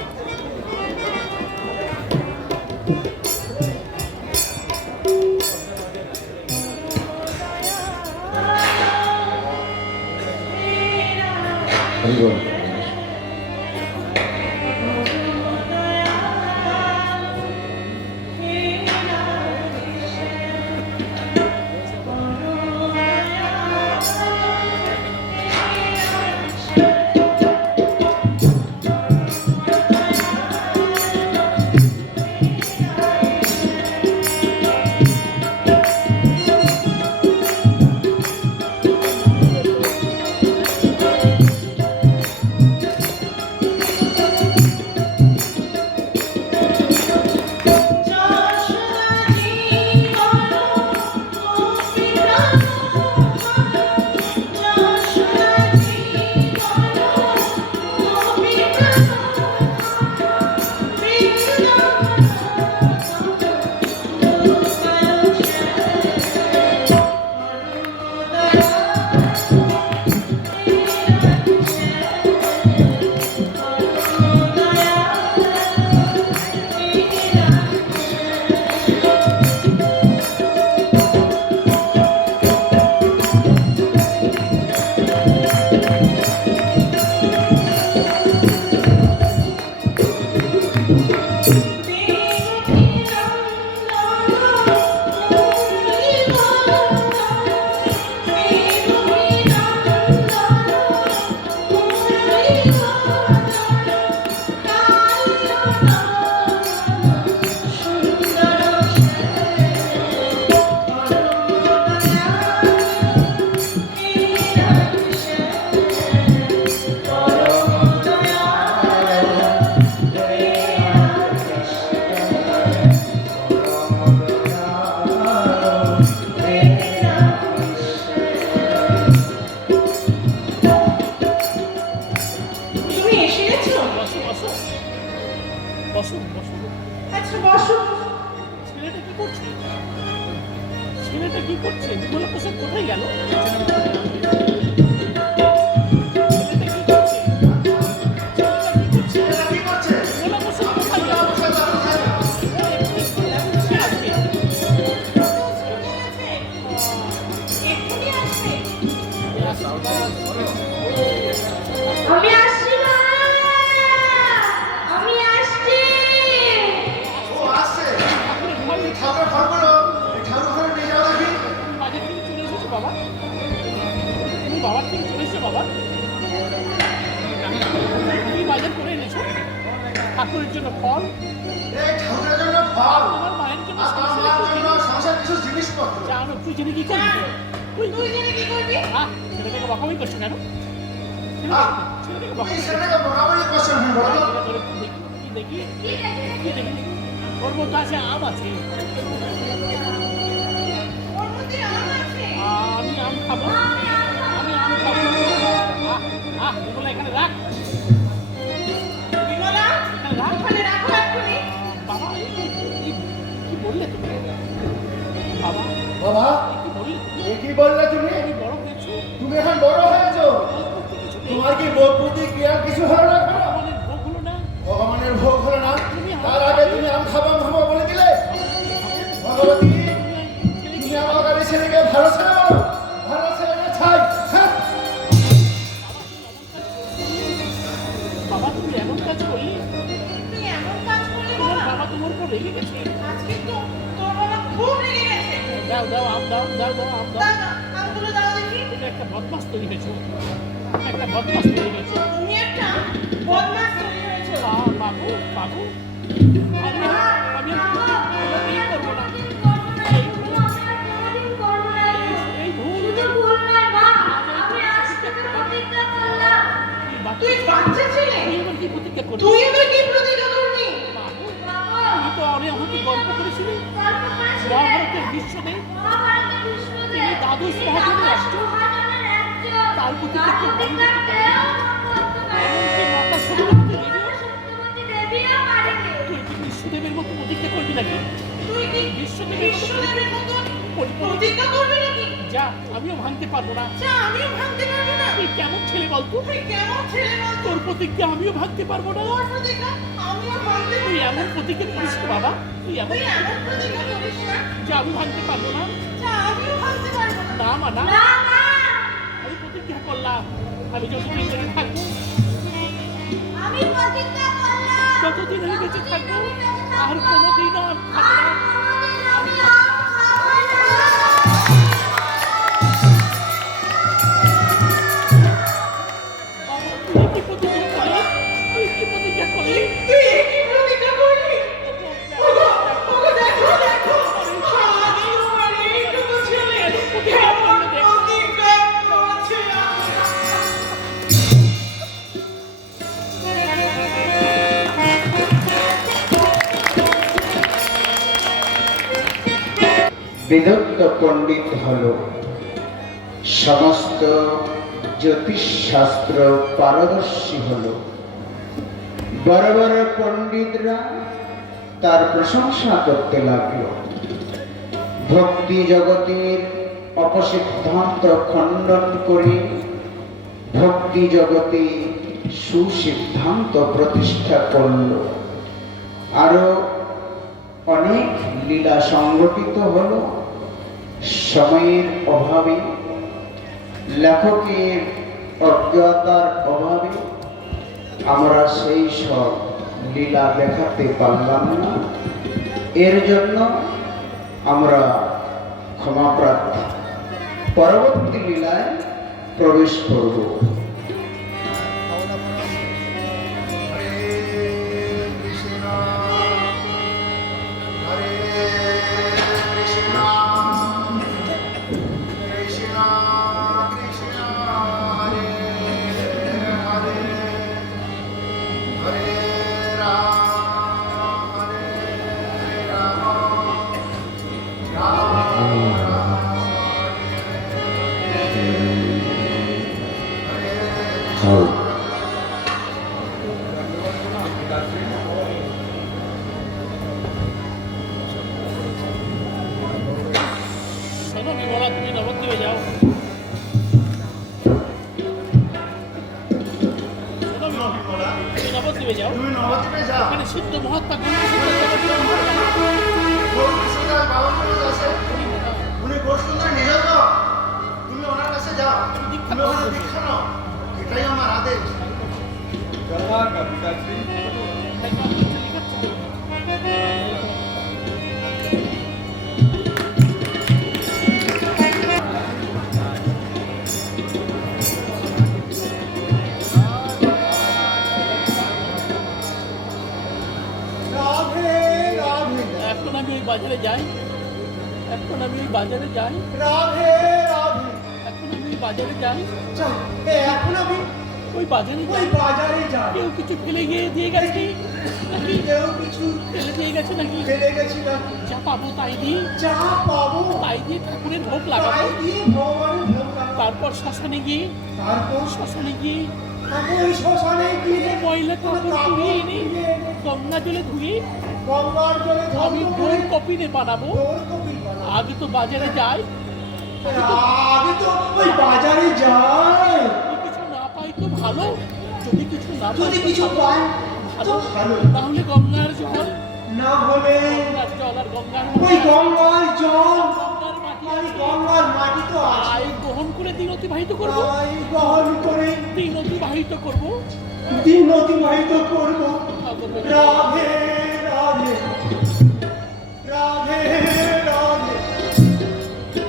বসুন বসুন। আচ্ছা বসো। ছেলেটা কি করছে? ছেলেটা কি করছে? বিমলা প্রসাদ কোথায় গেল? আমি আসছি মা, আমি আসছি। ও আসছে। ঠাকুর ঘরগুলো ঠাকুর ঘরে নিয়ে যাও দেখি। বাজার থেকে চলে এসেছো বাবা? তুমি বাবার থেকে চলে এসেছো বাবা? তুমি বাজার করে এনেছো ঠাকুরের জন্য ফল, এই ঠাকুরের জন্য ফল, তোমার মায়ের জন্য আর তোমার মায়ের জন্য সংসার কিছু জিনিসপত্র। জানো তুই জেনে কি করবি? তুই জেনে কি করবি? ছেলেটাকে বকাবি করছো কেন? ছেলেটাকে তুমি বকাবি সেটাকে বরাবরই কোশ্চেন বলো তো। কি দেখি কি দেখি ওর মধ্যে আছে আম আছে। ওর মধ্যে আম আছে। আমি আম খাবো, আমি আম খাবো। বিমলা এখানে রাখ, বিমলা এখানে রাখ। ওখানে রাখো এক্ষুনি। বাবা কি বললে তুমি? বাবা বাবা কি বললে তুমি? এ কি বললে তুমি? তুমি বড় হয়েছো, তুমি এখন বড় হয়েছো, তোমার কি বোধ বুদ্ধি জ্ঞান কিছু হলো না এখনো? আমাদের ভোগ হলো না। ভগবানের ভোগ হলো না, তার আগে তুমি আম খাবো আম খাবো বলে দিলে। ভগবতী তুমি আমার কাছে ছেলেকে ভালো ছেলে বলো, ভালো ছেলে না ছাই। হ্যাঁ বাবা তুমি এমন কাজ করলে, তুই এমন কাজ করলি তোমার বাবা। বাবা তোমার উপর রেগে গেছে। আজকে তো তোর বাবা খুব রেগে গেছে। দাও দাও আম দাও দাও দাও আম দাও। দাও না, আমগুলো দাও দেখি। এটা একটা বদমাস তৈরি হয়েছে, একটা বদমাস তৈরি হয়েছে। তুমি একটা বদমাশ তৈরি হয়েছো। বাবু বাবু আমি আমি করবো না। এই ভুল তুই বাচ্চা ছেলে, তুই এবার কি প্রতিজ্ঞা করবি? তুই এবার কি প্রতিজ্ঞা করবি? তুই তো অনেক আমাকে গল্প করেছিলি মহাভারতের বিশ্বতে তিনি দ্বাদশ মহাজনের একজন, তার প্রতিজ্ঞা করবি। এমনকি মাতা সত্যবতী দেবীও তুই কি বিশ্বদেবের মতো প্রতিজ্ঞা করবি নাকি? তুই কি বিশ্বদেবের মতো প্রতিজ্ঞা করবি নাকি? যা, আমিও ভাঙতে পারবো না। যা, আমিও ভাঙতে পারবো না। তুই কেমন ছেলে বলতো? তুই কেমন ছেলে বল? তোর প্রতিজ্ঞা আমিও ভাঙতে পারবো না। তোর প্রতিজ্ঞা আমিও ভাঙতে পারবো তুই না। এমন প্রতিজ্ঞা করিস না বাবা, তুই এমন তুই এমন প্রতিজ্ঞা করিস না। যে আমি ভাঙতে পারবো না। যা, আমিও ভাঙতে পারবো না। না মা না, না, না। আমি প্রতিজ্ঞা করলাম আমি যতদিন বেঁচে থাকবো, আমি প্রতিজ্ঞা করলাম। যতদিন আমি বেঁচে থাকবো আর কোনোদিনও আমি খাবো না। আমি আম খাবো না। তুই কি প্রতিজ্ঞা করলি? তুই কি প্রতিজ্ঞা করলি? তুই কি প্রতিজ্ঞা করলি? ওগো, ওগো, দেখো, দেখো। আজ তোমার এইটুকু ছেলে কেমন প্রতিজ্ঞা করছে। বিদগ্ধ পণ্ডিত হল সমস্ত জ্যোতিষশাস্ত্র পারদর্শী হল। বড় বড় পণ্ডিতরা তার প্রশংসা করতে লাগল। ভক্তি জগতের অপসিদ্ধান্ত খণ্ডন করে ভক্তি জগতে সুসিদ্ধান্ত প্রতিষ্ঠা করল। আরো অনেক লীলা সংগঠিত হল। সময়ের অভাবে, লেখকের অজ্ঞতার অভাবে আমরা সেই সব লীলা দেখাতে পারলাম না। এর জন্য আমরা ক্ষমাপ্রার্থী। পরবর্তী লীলায় প্রবেশ করব। শোনো বিমলা, তুমি নবদ্বীপে যাও। শোনো বিমলা, তুমি নবদ্বীপে যাও। ওখানে সিদ্ধ মহাত্মা এটাই আমার আদেশ। এখন আমি ওই বাজারে যাই, এখন আমি ওই বাজারে যাই, রাধে রাধে। এখন আমি ওই বাজারে যাই, এখন আমি ওই বাজারে ওই যাই। বাজারে যাই। কেউ কিছু ফেলে গিয়ে দিয়ে গেছে নাকি? কেউ কিছু ফেলে দিয়ে গেছে নাকি? ফেলে গেছি নাকি? যা পাবো তাই দিয়ে, যা পাবো তাই দিয়ে ঠাকুরের ভোগ লাগাবো। তাই দিয়ে ভগবানের ভোগ লাগাবো। তারপর শ্মশানে গিয়ে, তারপর শ্মশানে গিয়ে ওই শ্মশানে গিয়ে ময়লা কাপড় কাপড় ধুয়ে এনে ধুয়ে এনে গঙ্গা জলে ধুয়ে গঙ্গার জলে আমি ধৌত ভোর করে কপিনে বানাবো। ভোর কপিল বানাবো। আগে তো বাজারে যাই, আগে তো ওই বাজারে যাই। যদি কিছু না পাই তো ভালো, যদি কিছু না পাই যদি তো কিছু ভালো। পাই তো ভালো। ভালো, তাহলে গঙ্গার জল, না হলে গঙ্গার জল আর গঙ্গার ওই গঙ্গার জল গঙ্গার মাটি আর আছে। গঙ্গার মাটি তো আছে। তাই গ্রহণ করে দিন অতিবাহিত করবো, তাই গ্রহণ করে দিন অতিবাহিত করবো। দিন অতিবাহিত করব। রাধে রাধে রাধে রাধে।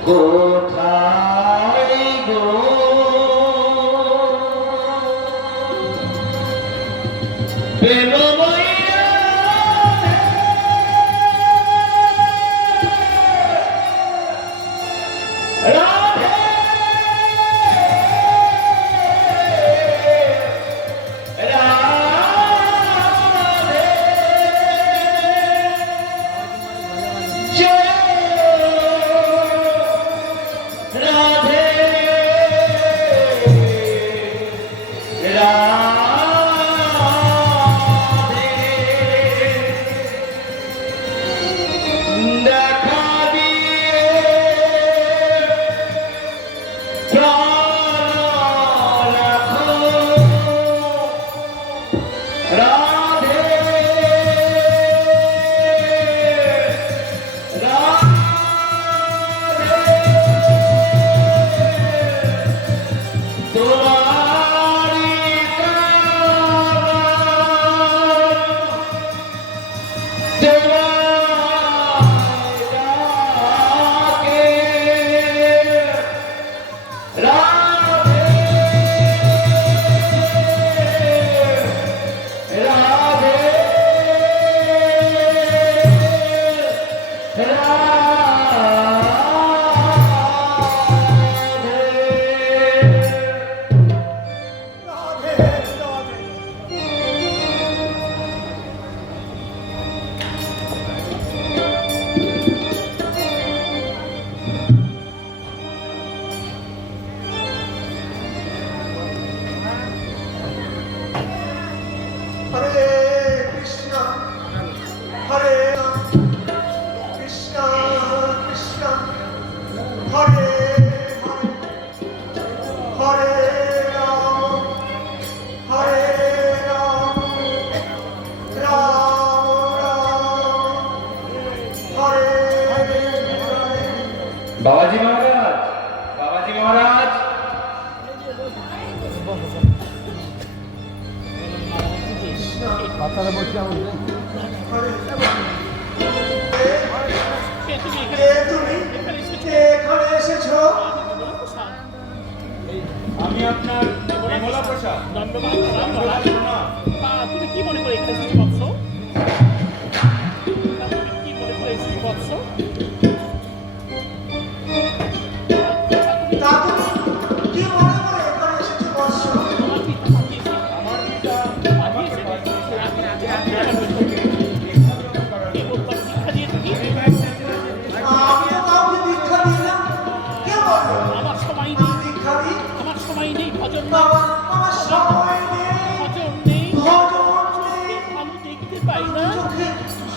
কোথায় গো প্রেম ময়ূর বাবাজি মহারাজ, বাবাজি মহারাজ, এখানে এসেছো? আমি আপনার বিমলা প্রসাদ। ধন্যবাদ। তুমি কি মনে করে এখানে এসেছো বৎস? কি মনে করে এসেছো বৎস? তা তুমি কি মনে করে এখানে এসেছো বৎস? আমার পিতা আমাকে পাঠিয়েছে। কি বললাম, শিক্ষা দিয়ে থাকি? আমি তো কাউকে দীক্ষা দিই না। কে বললো আমার সময় নেই, আমি দীক্ষা দিই? আমার সময় নেই, ভজন নেই, আমার সময় নেই, ভজন নেই, ভজন নেই, আমি দেখতে পাই না, চোখে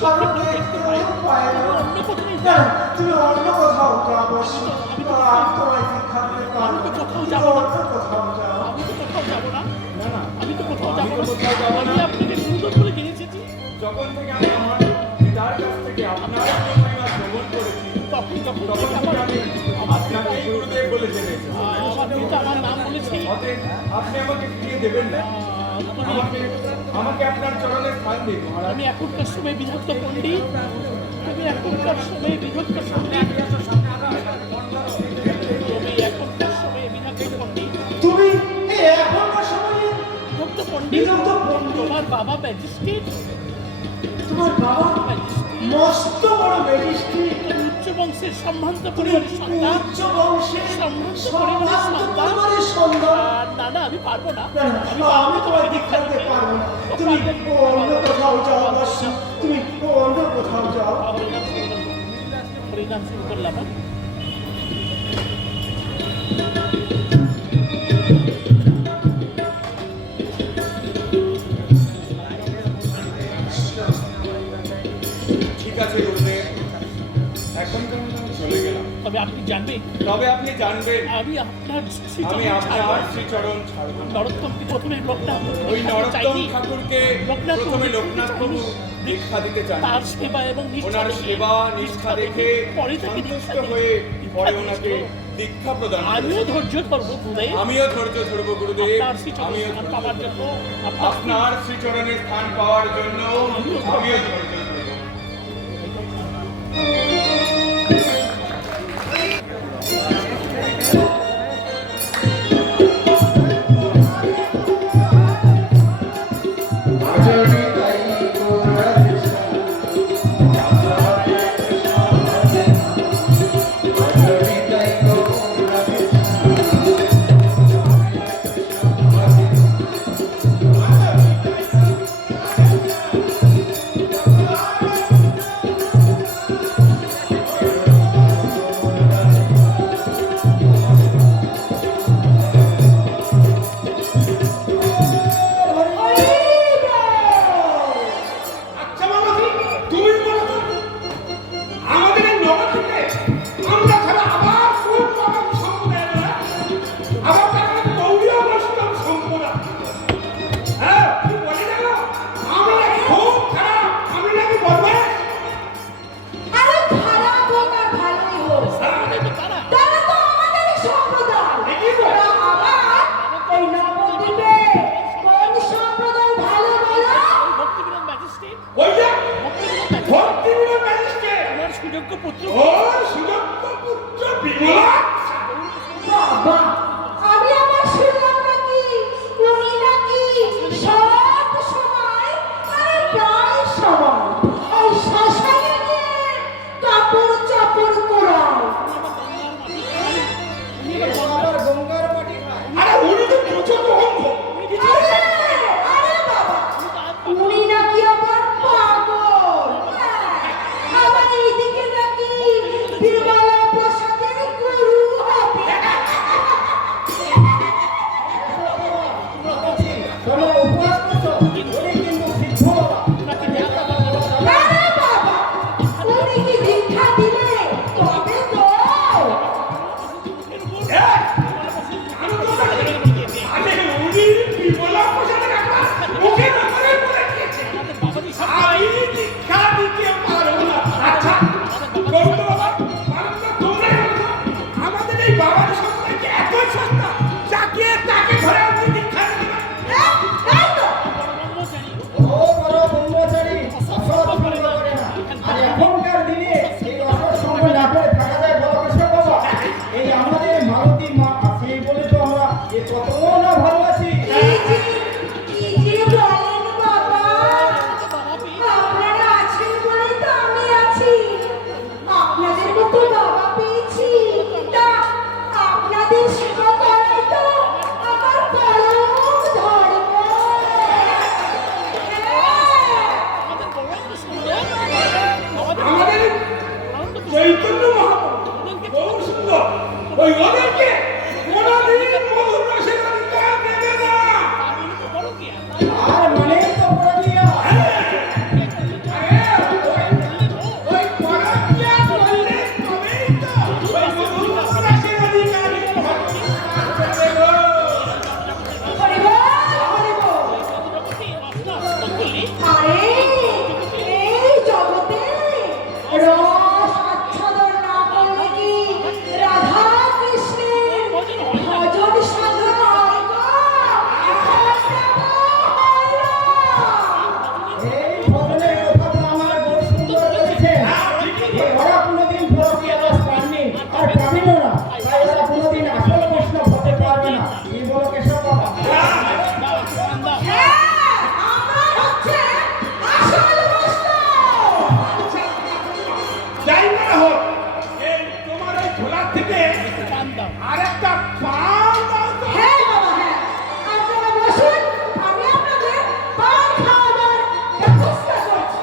ভালো দেখতে পাই না। অন্য কোথাও না, যাই। তুমি অন্য কোথাও যাও বৎস। আমি তোমায় দীক্ষা দিতে পারবো আমি তো না। কোথাও তুমি যাবো না। অন্য কোথাও যাও। আমি তো কোথাও যাবো না। আমি তো কোথাও যাবো না। আমি আপনাকে সুন্দর করে জেনে এসেছি। যখন থেকে আমি আমার পিতার কাছ থেকে আপনার মহিমা শ্রবণ করেছি, তখন তখন থেকে থেকে আমার আমি আপনাকে গুরুদেব বলে জেনেছি। আমার পিতা আমার নাম বলেছে। অতএব আপনি আমাকে ফিরিয়ে দেবেন না। আমাকে আমাকে আপনার চরণে স্থান দিন মহারাজ। আমি এখনকার সময় বিভক্ত পণ্ডিত। আমি এখনকার সময়ে বিভক্ত পণ্ডিত। আমি এখনকার সময়ে বিভক্ত পণ্ডিত। তুমি এই এখনকার সময়ে বিভক্ত পণ্ডিত। বিভক্ত পণ্ডিত। তোমার বাবা ম্যাজিস্ট্রেট। তোমার বাবা ম্যাজিস্ট্রেট। মস্ত বড় ম্যাজিস্ট্রেট। তুমি উচ্চ বংশের সম্ভ্রান্ত তুমি পরিবারের সন্তান। উচ্চ বংশের সম্ভ্রান্ত সম্ভ্রান্ত পরিবারের পরিবারের সন্তান। আর না না, আমি পারবো না। না, না, আমি তোমায় দীক্ষা দিতে পারবো না। তুমি অন্য কোথাও যাও বৎস। তুমি অন্য কোথাও যাও। হরিনাম শুরু করলাম। ঠিক আছে গুরুদেব, এখনকার মতো আমি চলে গেলাম। তবে আপনি জানবেন, তবে আপনি জানবেন আমি আপনার আমি শ্রীচরণ ছাড়ব। আপনার শ্রীচরণ ছাড়ব না। নরোত্তমকে প্রথমে লোকনাথ ওই নরোত্তম চাইনি। ঠাকুরকে লোকনাথ প্রথমে বাবু লোকনাথ বাবু দীক্ষা দিতে চান। তার সেবা এবং নিষ্ঠা ওনার দেখে- সেবা নিষ্ঠা দেখে পরে তাকে সন্তুষ্ট দীক্ষা হয়ে দিয়েছিল। পরে ওনাকে দীক্ষা প্রদান আমিও করেছেন। ধৈর্য ধরবো গুরুদেব। আমিও ধৈর্য ধরব গুরুদেব। আপনার শ্রীচরণ আমিও স্থান ধৈর্য পাওয়ার ধরব। জন্য আপনার শ্রীচরণের স্থান পাওয়ার জন্য আমিও ধৈর্য ধরব। ভজনি তাই গোরাধে ভজনি তাই গোরাধে আচ্ছা বাবাজি, তুমি বলো তো, আমাদের এই নগর থেকে আমরা ছাড়া আবার কোন পাবন সম্প্রদায় এলো না? আবার তারা গৌড়ীয় বৈষ্ণব সম্প্রদায়। হ্যাঁ, কি বলি না গো? আমরা নাকি খুব খারাপ, আমি নাকি বদমাশ। আরে খারাপ হোক আর ভালোই হোক, তারা তারা তো আমাদেরই সম্প্রদায়। ঠিকই তো। তা আবার এই নবদ্বীপে কোন সম্প্রদায় ভালো বলো? ভক্তিবিনোদ ম্যাজিস্ট্রেট, ওই যে ভক্তিবিনোদ ম্যাজিস্ট্রেট, ভক্তিবিনোদ ম্যাজিস্ট্রেট, ওনার সুযোগ্য পুত্র। ওর সুদক্ষ পুত্র বিমলা। বাবা, আমি আমার শুনলাম নাকি উনি নাকি সব সময় মানে প্রায় সময় ওই শ্মশানে গিয়ে কাপড় চাপড় করায়। আরে উনি তো প্রচন্ড অন্ধ। আরে আরে বাবা, উনি নাকি আবার পাগল। হ্যাঁ, আবার এইদিকে নাকি বিমলা প্রসাদের গুরু ওই ওদেরকে কোনোদিন মধুর রসের অধিকার দেবে না। আর মানে তো পড়িয়া ওই পরকিয়া করলে তবেই তো ওই মধুর রসের অধিকার দেবে গো। হরিব হরিব আরে এই জগতে রস আচ্ছাদন না করলে কি রাধা কৃষ্ণের ভজন সাধন হয় গো? এই ভজনের কথা তো আমার বড় সুন্দর বলেছে ওরা কোনোদিন পরকিয়া রস পাননি আর পাবেনও না, তাই ওরা কোনোদিন আসল বৈষ্ণব হতে পারবে না। কি বলো কেশব বাবা? হ্যাঁ আমরা হচ্ছে আসল বৈষ্ণব। যাই না হোক, এই তোমার ওই ঝোলার থেকে আরেকটা পান দাও তো। হ্যাঁ বাবা হ্যাঁ, আপনারা বসুন, আমি আপনাদের পান খাওয়াবার ব্যবস্থা করছি।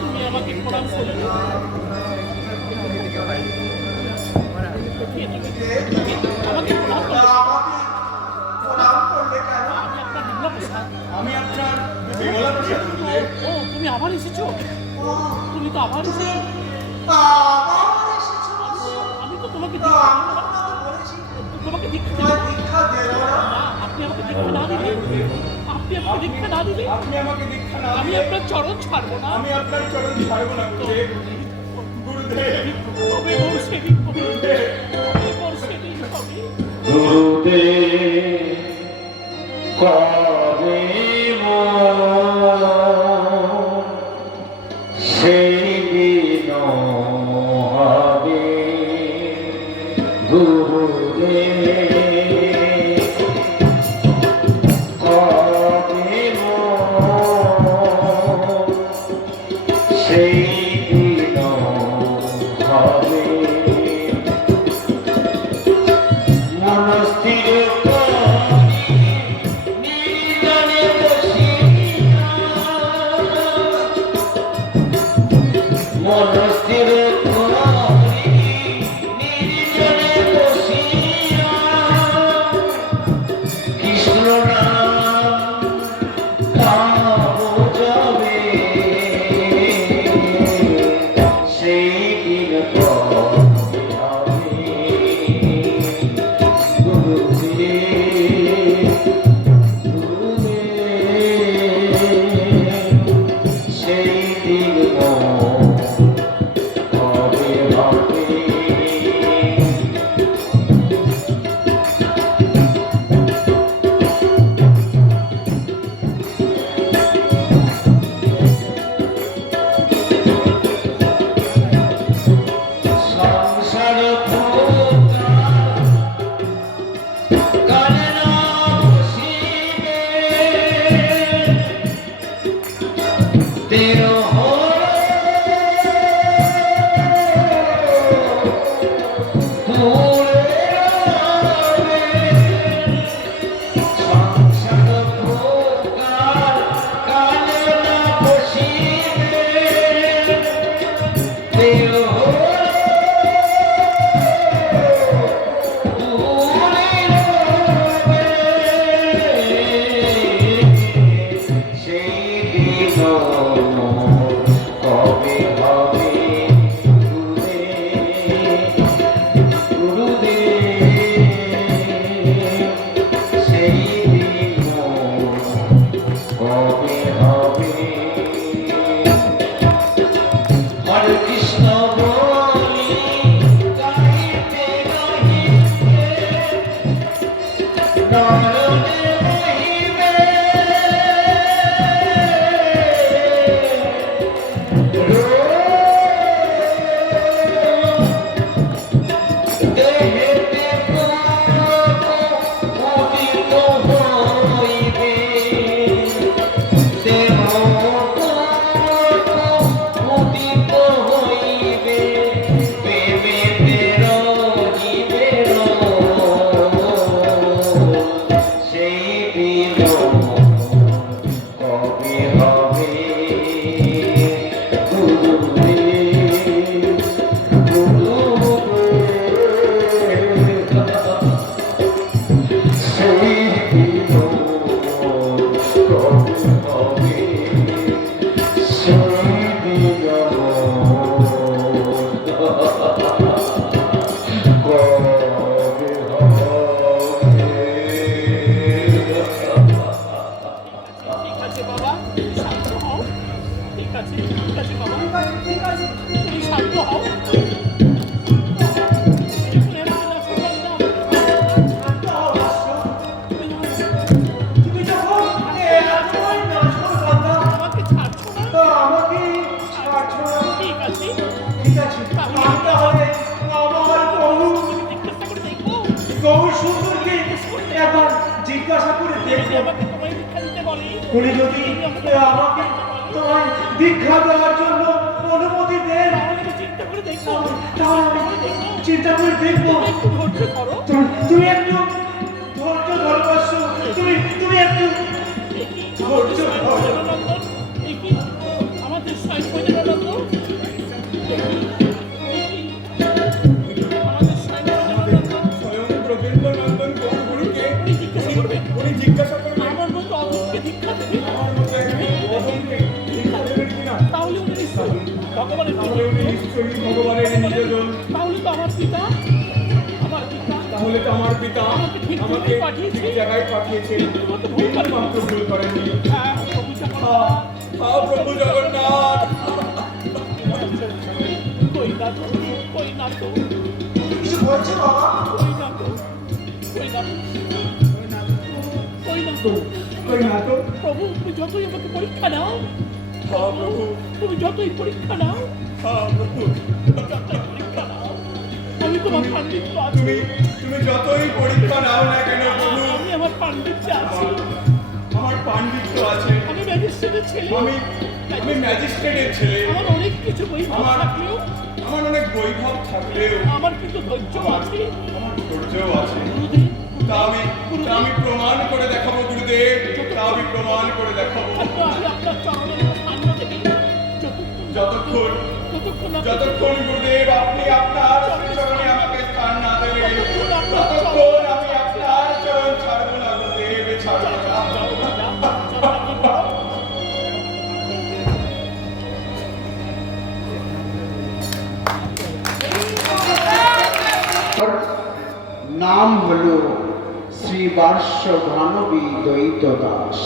তুমি আমাকে প্রণাম করলে আমাকে প্রণাম করলে আমি আপনার বিমলা প্রসাদ। ও তুমি আবার এসেছো? তুমি তো আবার এসেছো। আমি তো তোমাকে তোমাকে দীক্ষা দেব না। আপনি আমাকে দীক্ষা না দিলে আপনি আমাকে দীক্ষা না আমি দিলে আপনার চরণ ছাড়বো না। আমি আপনার চরণ ছাড়বো না গুরুদেব। গুরুদেব তবে ওর সেবিক হবে, ওর সেবিক হবে। গুরুদেব কবে সেই দিন হবে গুরুদেব কবে সেই দিন হবে মনস্থির মনস্থির নির্জনে বসিয়া কৃষ্ণ নাম গাব যাবে সেই দিন কবে হবে গুরুদেব গুরুদেব সেই দিন তো হও। তুমি যখন এতই নাছোড়বান্দা, আমাকে ছাড়ছো না? তা আমাকে ছাড়ছো না? ঠিক আছে, ঠিক আছে, আমি তাহলে আমার জিজ্ঞাসা করে দেখবো। গৌর সুন্দরকে একবার জিজ্ঞাসা করে যদি দেখবো। আমাকে তোমায় দীক্ষা দিতে বলে, উনি যদি আমাকে তোমায় দীক্ষা দেওয়ার জন্য অনুমতি দেন, তাহলে আমি চিন্তা করে দেখবো। তাহলে আমি চিন্তা করে দেখবো। তুমি একটু ধৈর্য করো। তুমি একটু ধৈর্য ধরো বৎস। তুমি একটু ধৈর্য ধরো। নন্দন, এই কি আমাদের স্বয়ং নন্দন? আমাদের স্বয়ং নন্দন স্বয়ং প্রবীণনন্দন গৌরগুরুকে উনি জিজ্ঞাসা করবেন, উনি জিজ্ঞাসা করবেন আমার মতো অধমকে দীক্ষা দেবে? আমার মতো একজন অধমকে দীক্ষা দেবেন কিনা। তাহলে উনি নিশ্চয়ই ভগবানের তাহলে উনি নিশ্চয়ই ভগবানের নিজজন। তাহলে তো আমার পিতা, আমার পিতা তাহলে তো আমার পিতা আমাকে ঠিক আমাকে জায়গায় পাঠিয়েছে। ঠিক জায়গায় পাঠিয়েছেন। বিন্দুমাত্র ভুল করেনি। বিন্দুমাত্র ভুল করেননি। হ্যাঁ, প্রভু জগন্নাথ, প্রভু জগন্নাথ। কই না তো, কই না তো, কিছু বলছে বাবা? কই না তো, কই না তো, কই না তো। কই না তো। প্রভু, তুমি যতই আমাকে পরীক্ষা নাও, হ্যাঁ প্রভু, তুমি যতই পরীক্ষা নাও, হ্যাঁ প্রভু, যতই পরীক্ষা নাও, আমি তোমার পাণ্ডিত্য আছি। তুমি যতই পরীক্ষা নাও না কেন প্রভু, আমি আমার পাণ্ডিত্যে আছি। আমার পাণ্ডিত্য আছে। আমি ম্যাজিস্ট্রেটের ছেলে। আমি ম্যাজিস্ট্রেটের ছেলে। আমার অনেক কিছু বৈভব থাকলেও আমার অনেক বৈভব থাকলেও আমার কিন্তু ধৈর্য আছে। আমার ধৈর্যও আছে। গুরুদেব, তা আমি প্রমাণ করে দেখাবো গুরুদেব। তা আমি প্রমাণ করে দেখাবো। আজকে আমি আপনার চরণের স্থান না দেবে যতক্ষণ যতক্ষণ না যতক্ষণ গুরুদেব আপনি আপনার চরণে আমাকে স্থান না দেবেন, ততক্ষণ আমি আপনার চরণ ছাড়বো না গুরুদেব, ছাড়বো না। নাম হলো শ্রী বার্ষ ভানবী দ্বৈত দাস।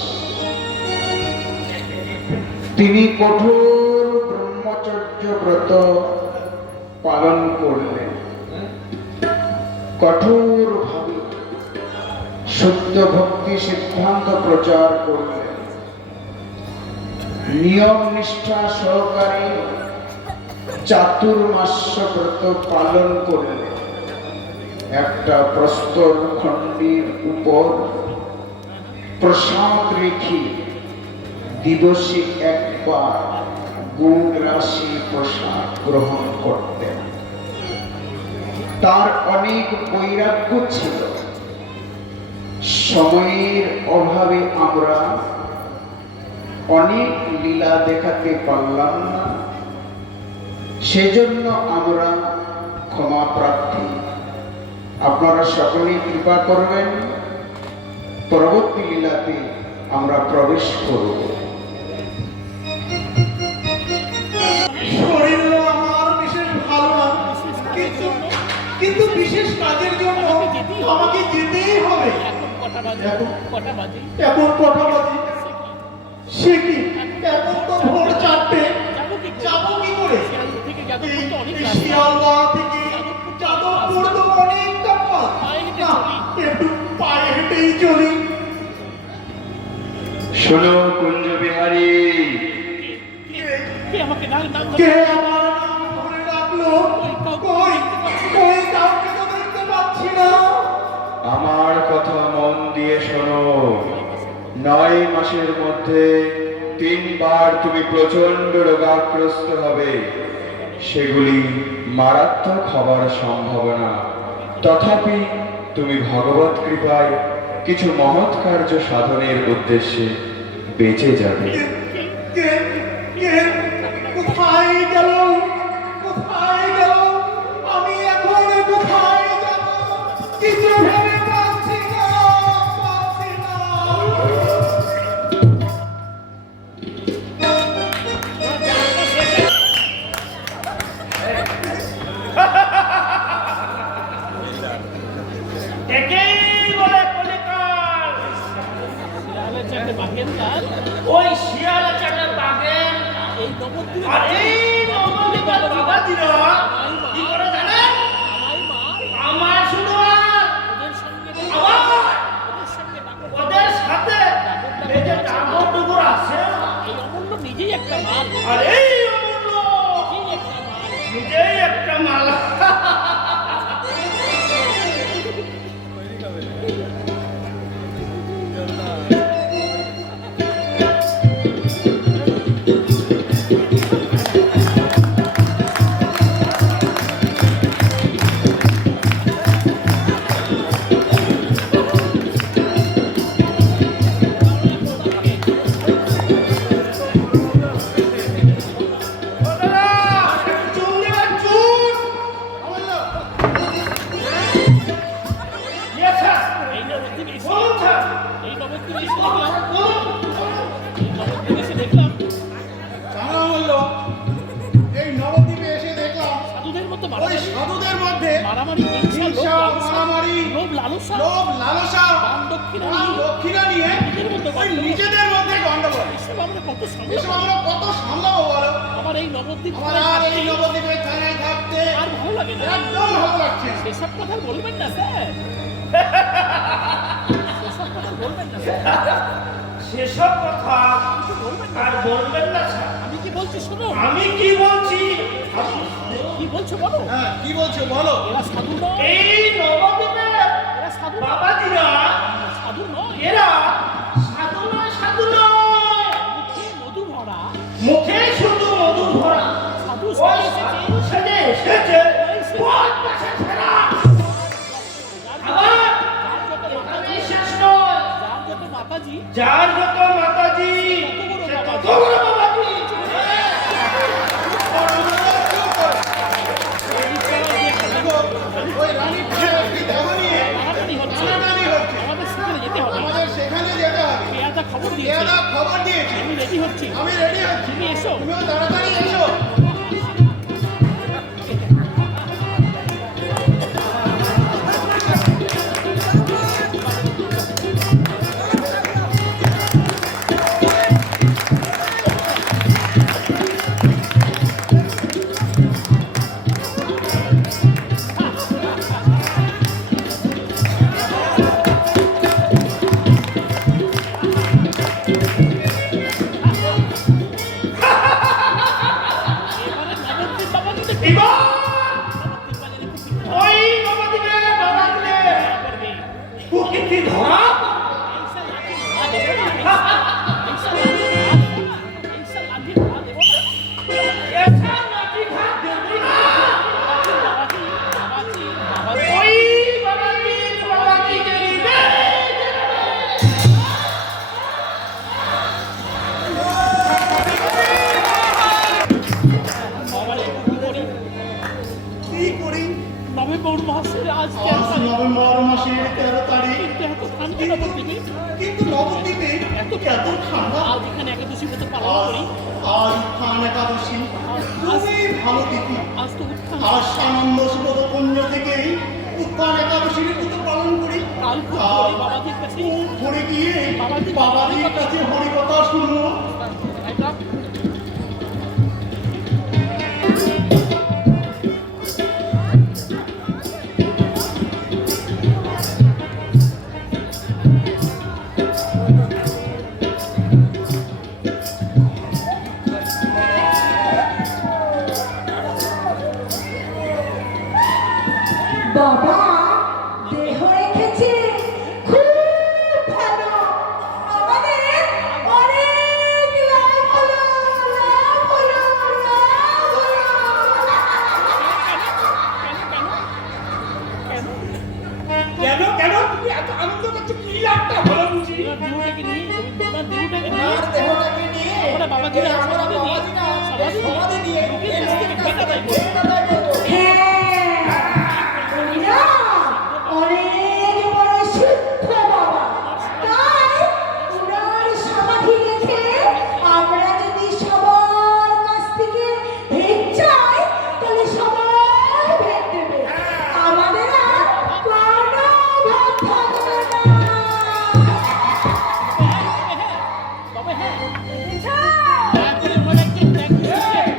তিনি কঠোর ব্রহ্মচর্য ব্রত পালন করলেন, কঠোরভাবে শুদ্ধ ভক্তি সিদ্ধান্ত প্রচার করলেন, নিয়ম নিষ্ঠা সহকারে চাতুর্মাস্য ব্রত পালন করলেন। একটা প্রস্তর খণ্ডির উপর প্রসাদ রেখে দিবসে একবার গুণ রাশি প্রসাদ গ্রহণ করতেন। তার অনেক বৈরাগ্য ছিল। সময়ের অভাবে আমরা অনেক লীলা দেখাতে পারলাম না, সেজন্য আমরা ক্ষমা প্রার্থী। আপনারা সকলেই কৃপা করবেন, পরবর্তী লীলাতে আমরা প্রবেশ করব। শরীরও আমার বিশেষ ভালো না, কিন্তু বিশেষ কাজের জন্য আমাকে যেতেই হবে। এখন কটা বাজে? কটা বাজে? এখন কটা বাজে? সে কি এখন তো ভোর 4টে। যাবো কি করে? শিয়ালদা থেকে যাদবপুর তো অনেক এই রাস্তা। শিয়ালদা থেকে যাদবপুর তো অনেকটা পথ। পায়ে হেঁটে না, চলি। একটু পায়ে হেঁটেই চলি। শোনো কুঞ্জ বিহারী, কে আমাকে নাম নাম কে আমার নাম ধরে ডাকলো? কই কই কাউকে তো দেখতে পাচ্ছি না। আমার কথা মন দিয়ে শোনো। 9 মাসের মধ্যে 3 বার তুমি প্রচন্ড রোগাগ্রস্ত হবে। সেগুলি মারাত্মক হবার সম্ভাবনা। তথাপি তুমি ভগবত কৃপায় কিছু মহৎ কার্য সাধনের উদ্দেশ্যে বেঁচে যাবে। কে কে কোথায় গেল? কোথায় গেল? আমি এখন কোথায় যাব? কিছু ভেবে পাচ্ছি না, পাচ্ছি না। একেই বলে কলিকাল। শিয়ালের চারটে বাঘের কাল। ওই শিয়াল চাটার বাঘ মারামারি সাধুদের মধ্যে মারামারি হিংসা, মারামারি, লোভ লালসা লোভ লালসা, দান দক্ষিণা দান নিয়ে দক্ষিণা নিয়ে ওই নিজেদের মধ্যে গন্ডগোল। এসব আমরা কত এসব সামনে আমরা কত সামলাবো বলো? আমার এই নবদ্বীপ আমার আর এই নবদ্বীপের থানায় থাকতে আর ভালো লাগে না একদম ভালো লাগছে না। সেসব কথা বলবেন না স্যার সেসব কথা বলবেন না স্যার সেসব কথা কিছু বলবেন না আর বলবেন না স্যার। আমি কি বলছি শোনো আমি কি বলছি কি বলছো বলো হ্যাঁ, কি বলছো বলো? এরা সাধু নয় এই নবদ্বীপে এরা সাধু নয় বাবাজিরা সাধু নয় এরা সাধু নয়, সাধু নয়, মুখে মধু ভরা মুখে শুধু মধু ভরা সাধু ওই সাধু সেজে এসেছে পথ পাশে ফেরা। আবার এখানেই শেষ নয়, যার যত মাতাজি যার যত মাতাজি সে তত বড় বাবাজি। ওই রানীর পাশে একটি দেহ নিয়ে টানাটানি হচ্ছে টানাটানি হচ্ছে। আমাদের সেখানে যেতে হবে আমাদের সেখানে যেতে হবে। পেয়াদা খবর দিয়েছে পেয়াদা খবর দিয়েছি, আমি রেডি হচ্ছি আমি রেডি হচ্ছি, তুমি এসো তুমিও তাড়াতাড়ি এসো। এবারে নবদ্বীপ বাবা কিন্তু এবার নবদ্বীপ বাজারে খুব বিখ্যাত ওই নবদ্বীপে বাবাজিরে করবে প্রকৃতি ধরা এসা নাকি ভাত দেবি না। ওই বাবাজিকে নিবে। কি করি? নভেম্বর মাসের আজ আজ নভেম্বর মাসের 13 তারিখ, এত ঠান্ডা নবদ্বীপে কিন্তু নবদ্বীপে এত ঠান্ডা। আজ এখানে একাদশী মতো পালন আজ করি আজ উত্থান একাদশী, খুবই ভালো তিথি। আজ তো উত্থান আজ সানন্দ সুবোধ কুঞ্জ থেকেই উত্থান একাদশীর ব্রত পালন করি। কাল খুব করে বাবাজির কাছে ঘুরে গিয়ে বাবাজির কাছে হরিকথা শুনবো। একটা বাবা দেহ রেখেছে খুব ভালো আমাদের অনেক লাভ হলো লাভ হলো লাভ হলো কেন কেন তুমি এত আনন্দ করছো? কি লাভটা হলো বুঝি? দেহটাকে নিয়ে তোমার দেহটাকে নিয়ে আর দেহটাকে নিয়ে আমরা বাবাজিরা আমরা সমাধি নিয়ে বাবাজিরা সমাধি সমাধি নিয়ে লোকের কাছ থেকে লোকের কাছ থেকে ভেঙে দেয়। ভেঙে দেয় করবো। হ্যাঁ উনি না অনেক বড় শুদ্ধ বাবা তাই উনার সমাধি রেখে আমরা যদি সবার কাছ থেকে ভেট চাই তাহলে সবাই ভেট দেবে আমাদের আর কোনো ভাগ থাকবে না তবে হ্যাঁ বুঝেছো? দয়া করে ওনার একটু ত্যাগ করুন।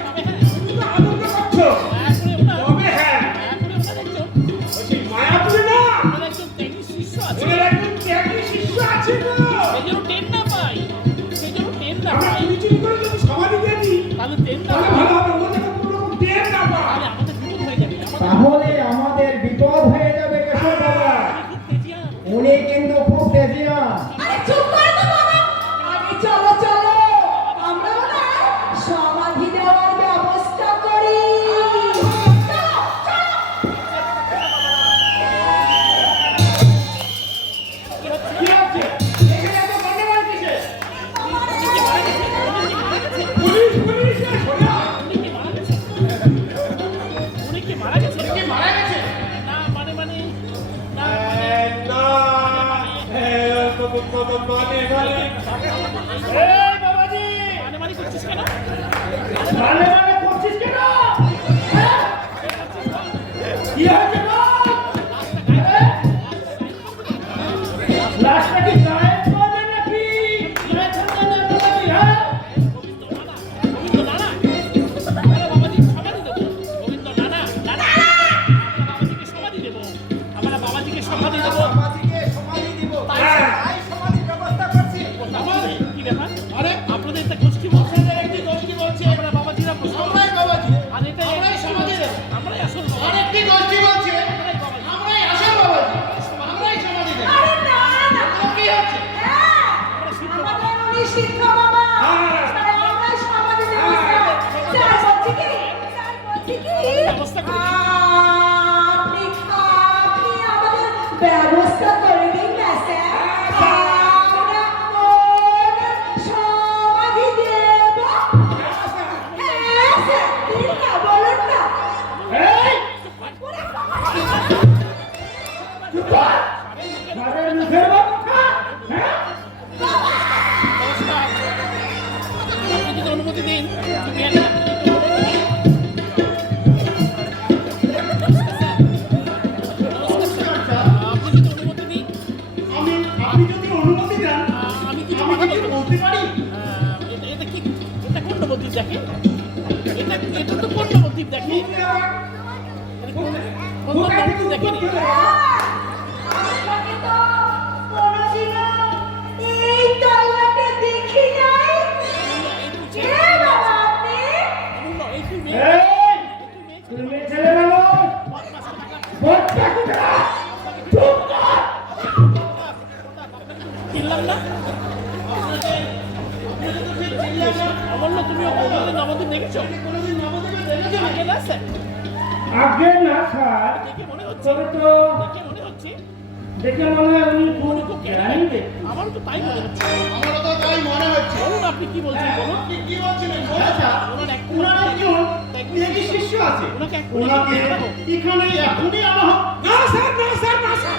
তবে হ্যাঁ তুমি তো আনন্দ করছো। দয়া করে ওনার তবে হ্যাঁ, দয়া করে ওনার একজন বলছি মায়াপুরে না, ওনার একজন ত্যাগী শিষ্য আছে ওদের একজন ত্যাগী শিষ্য আছে গো। সেই জন্য টেন না পাই সেই জন্য টেন না আমরা পাই চুরি করে যদি সমাধি দিয়ে দিই, তাহলে টেন না তাহলে পাই ভালো হবে। ওদের কোনো রকম টের না পায়। তাহলে আমাদের বিপদ হয়ে যাবে আমাদের তাহলে আমাদের বিপদ হয়ে যাবে কেশব বাবা। খুব তেজিয়ান উনি কিন্তু খুব তেজিয়া। আরে চুপ করো তো বাবা আগে চলো চলো আমরা ওনার সমাধি দেওয়ার ব্যবস্থা করি চলো, চলো। কি আছে? এখানে এত গন্ডগোল কিসের? পুলিশ পুলিশ এ সোনা। উনি কি মারা গেছে উনি কি মারা গেছে কি মারা গেছে? না মানে মানে না না কোথায় থেকে উত্তর আপনাকে তো কোনোদিনও এই তল্লাটে দেখি নাই। কে বাবা আপনি? এই, তুমি মেয়ে ছেলে মানুষ, বচ্চা কোথা? চুপ কর। কিনলাম না অমূল্য, তুমি কোনোদিন নবদ্বীপ দেখেছো? আগে না স্যার, আগে না স্যার, দেখে মনে হচ্ছে, তবে তো দেখে মনে হচ্ছে, দেখে মনে হয় উনি খুব উনি খুব জ্ঞানী ব্যক্তি। আমারও তো তাই মনে হচ্ছে। আমারও তো তাই মনে হচ্ছে। বলুন আপনি কি বলছেন, বলুন। কি বলছিলেন? আচ্ছা, ওনার এক ওনার একজন দেখি শিষ্য আছে। ওনাকে এক ওনাকে এখানে এখনই আনা হোক। না স্যার, না স্যার, না স্যার।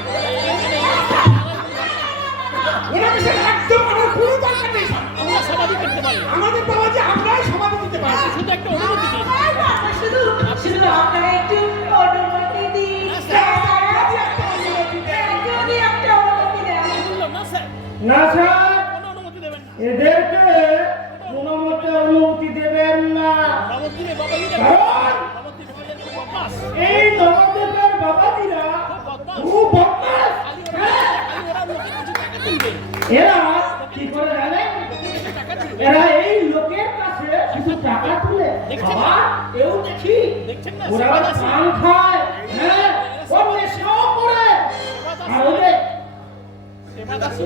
ওনাকে স্যার একদম আনার কোনো দরকার নেই স্যার। আমরা সমাধি করতে পারি, আমাদের বাবাজি আমরাই সমাধি দিতে পারি। শুধু একটা অনুমতি দিন। আমার বাবা শুধু আপনারা একটু অনুমতি দিন। এখনই একটা অনুমতি দেন। বললাম না স্যার, না স্যার, কোনো অনুমতি দেবেন না। এদেরকে কোনো মতে অনুমতি দেবেন না। নবদ্বীপে বাবাজিরা কারণ নবদ্বীপ বাবাজিরা খুব বদমাস। এই নবদ্বীপের বাবাজিরা খুব বদমাস। হ্যাঁ, খালি ওরা লোকের কিছু টাকা তুলবে, এরা কি করে জানেন? টাকা তুলবে। এরা এই লোকের কাছে শুধু টাকা তুলে, দেখছেন? আবার কেউ দেখি দেখছেন না, ওরা আবার সমাজ আছে। পান খায়, হ্যাঁ, ও নেশাও করে। আর ওদের সেবাদাসী,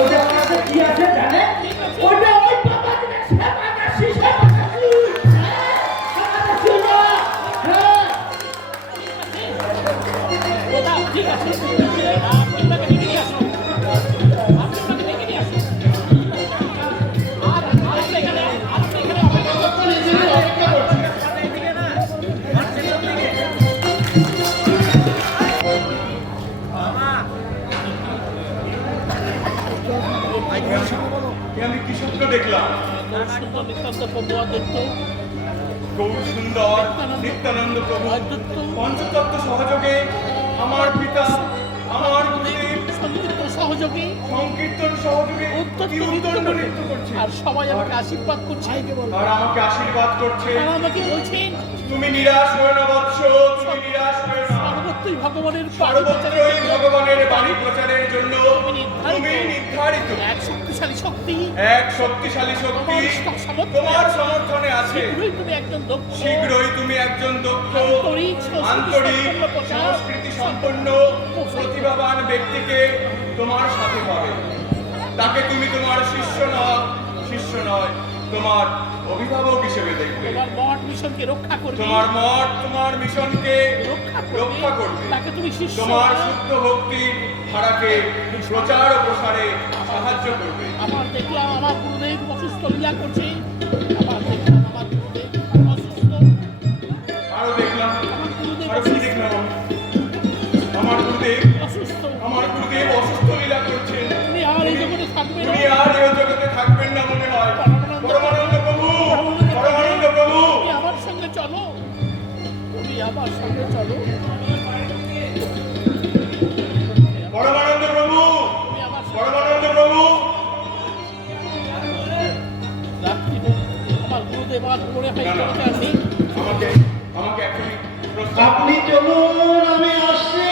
ওদের কাছে কি আছে জানেন? ওটা ওই বাবাজিদের সেবাদাসী, সেবাদাসী। হ্যাঁ, সেবাদাসী না। হ্যাঁ, ওটা ঠিক আছে। আপনি ওনাকে ডেকে নিয়ে আসুন। আপনি ওনাকে ডেকে নিয়ে আসুন। আর আপনি এখানে অপেক্ষা করছেন। আমি কি স্বপ্ন দেখলাম? গৌর সুন্দর নিতান্ত প্রভুয়া দত্ত, গৌর সুন্দর নিত্যানন্দ প্রভু দত্ত, পঞ্চতত্ত্ব সহযোগে আমার পিতা, আমার গুরুদেব সন্দীপ্ত সহযোগী, সংকীর্তন সহযোগে উত্তপ্ত কি নৃত্য উদ্দণ্ড করে। নৃত্য করছে আর সবাই আমাকে আশীর্বাদ করছে। আর আমাকে আশীর্বাদ করছে। তারা আমাকে বলছেন তুমি নিরাশ হয়ে না বৎস, তুমি নিরাশ হয়ে না। সর্বত্রই ভগবানের সর্বত্রই ভগবানের বাণী প্রচারের জন্য তুমি নির্ধারিত এক শক্তিশালী শক্তি এক শক্তিশালী শক্তি সমর্থনে তোমার সমর্থনে আছে। শীঘ্রই তুমি একজন দক্ষ, শীঘ্রই তুমি একজন দক্ষ, আন্তরিক, আন্তরিক, সংস্কৃতি সংস্কৃতি সম্পন্ন, প্রতিভাবান ব্যক্তিকে তোমার সাথে পাবে। তাকে তুমি তোমার শিষ্য নয়, তোমার অভিভাবক হিসেবে দেখবে। তোমার মঠ মিশনকে রক্ষা করবে, তোমার মঠ তোমার মিশনকে রক্ষা করবে। তাকে তুমি শিষ্য তোমার বানাও। শুদ্ধ ভক্তির ধারাকে প্রচার ও প্রসারে সাহায্য করবে। আমার দেখলাম আমার গুরুদেব অসুস্থ লীলা করছে, আমার দেখলাম আমার গুরুদেব অসুস্থ, আরো দেখলাম, আমার গুরুদেব আরো কি দেখলাম? আমার গুরুদেব অসুস্থ লীলা করছেন। উনি আর এই জগতে থাকবে না। উনি আর এই জগতে থাকবেন না মনে হয়। পরমানন্দ প্রভু, পরমানন্দ প্রভু, তুমি আমার সঙ্গে চলো, তুমি আমার সঙ্গে চলো, পরমানন্দ প্রভু, তুমি আমার সঙ্গে পরমানন্দ প্রভু। রাত্রি হোক, আমার গুরুদেব আর মনে হয় না, না। জগতে আর নেই। আমাকে এখনই প্রস্তাব। আপনি চলুন, আমি আসছি।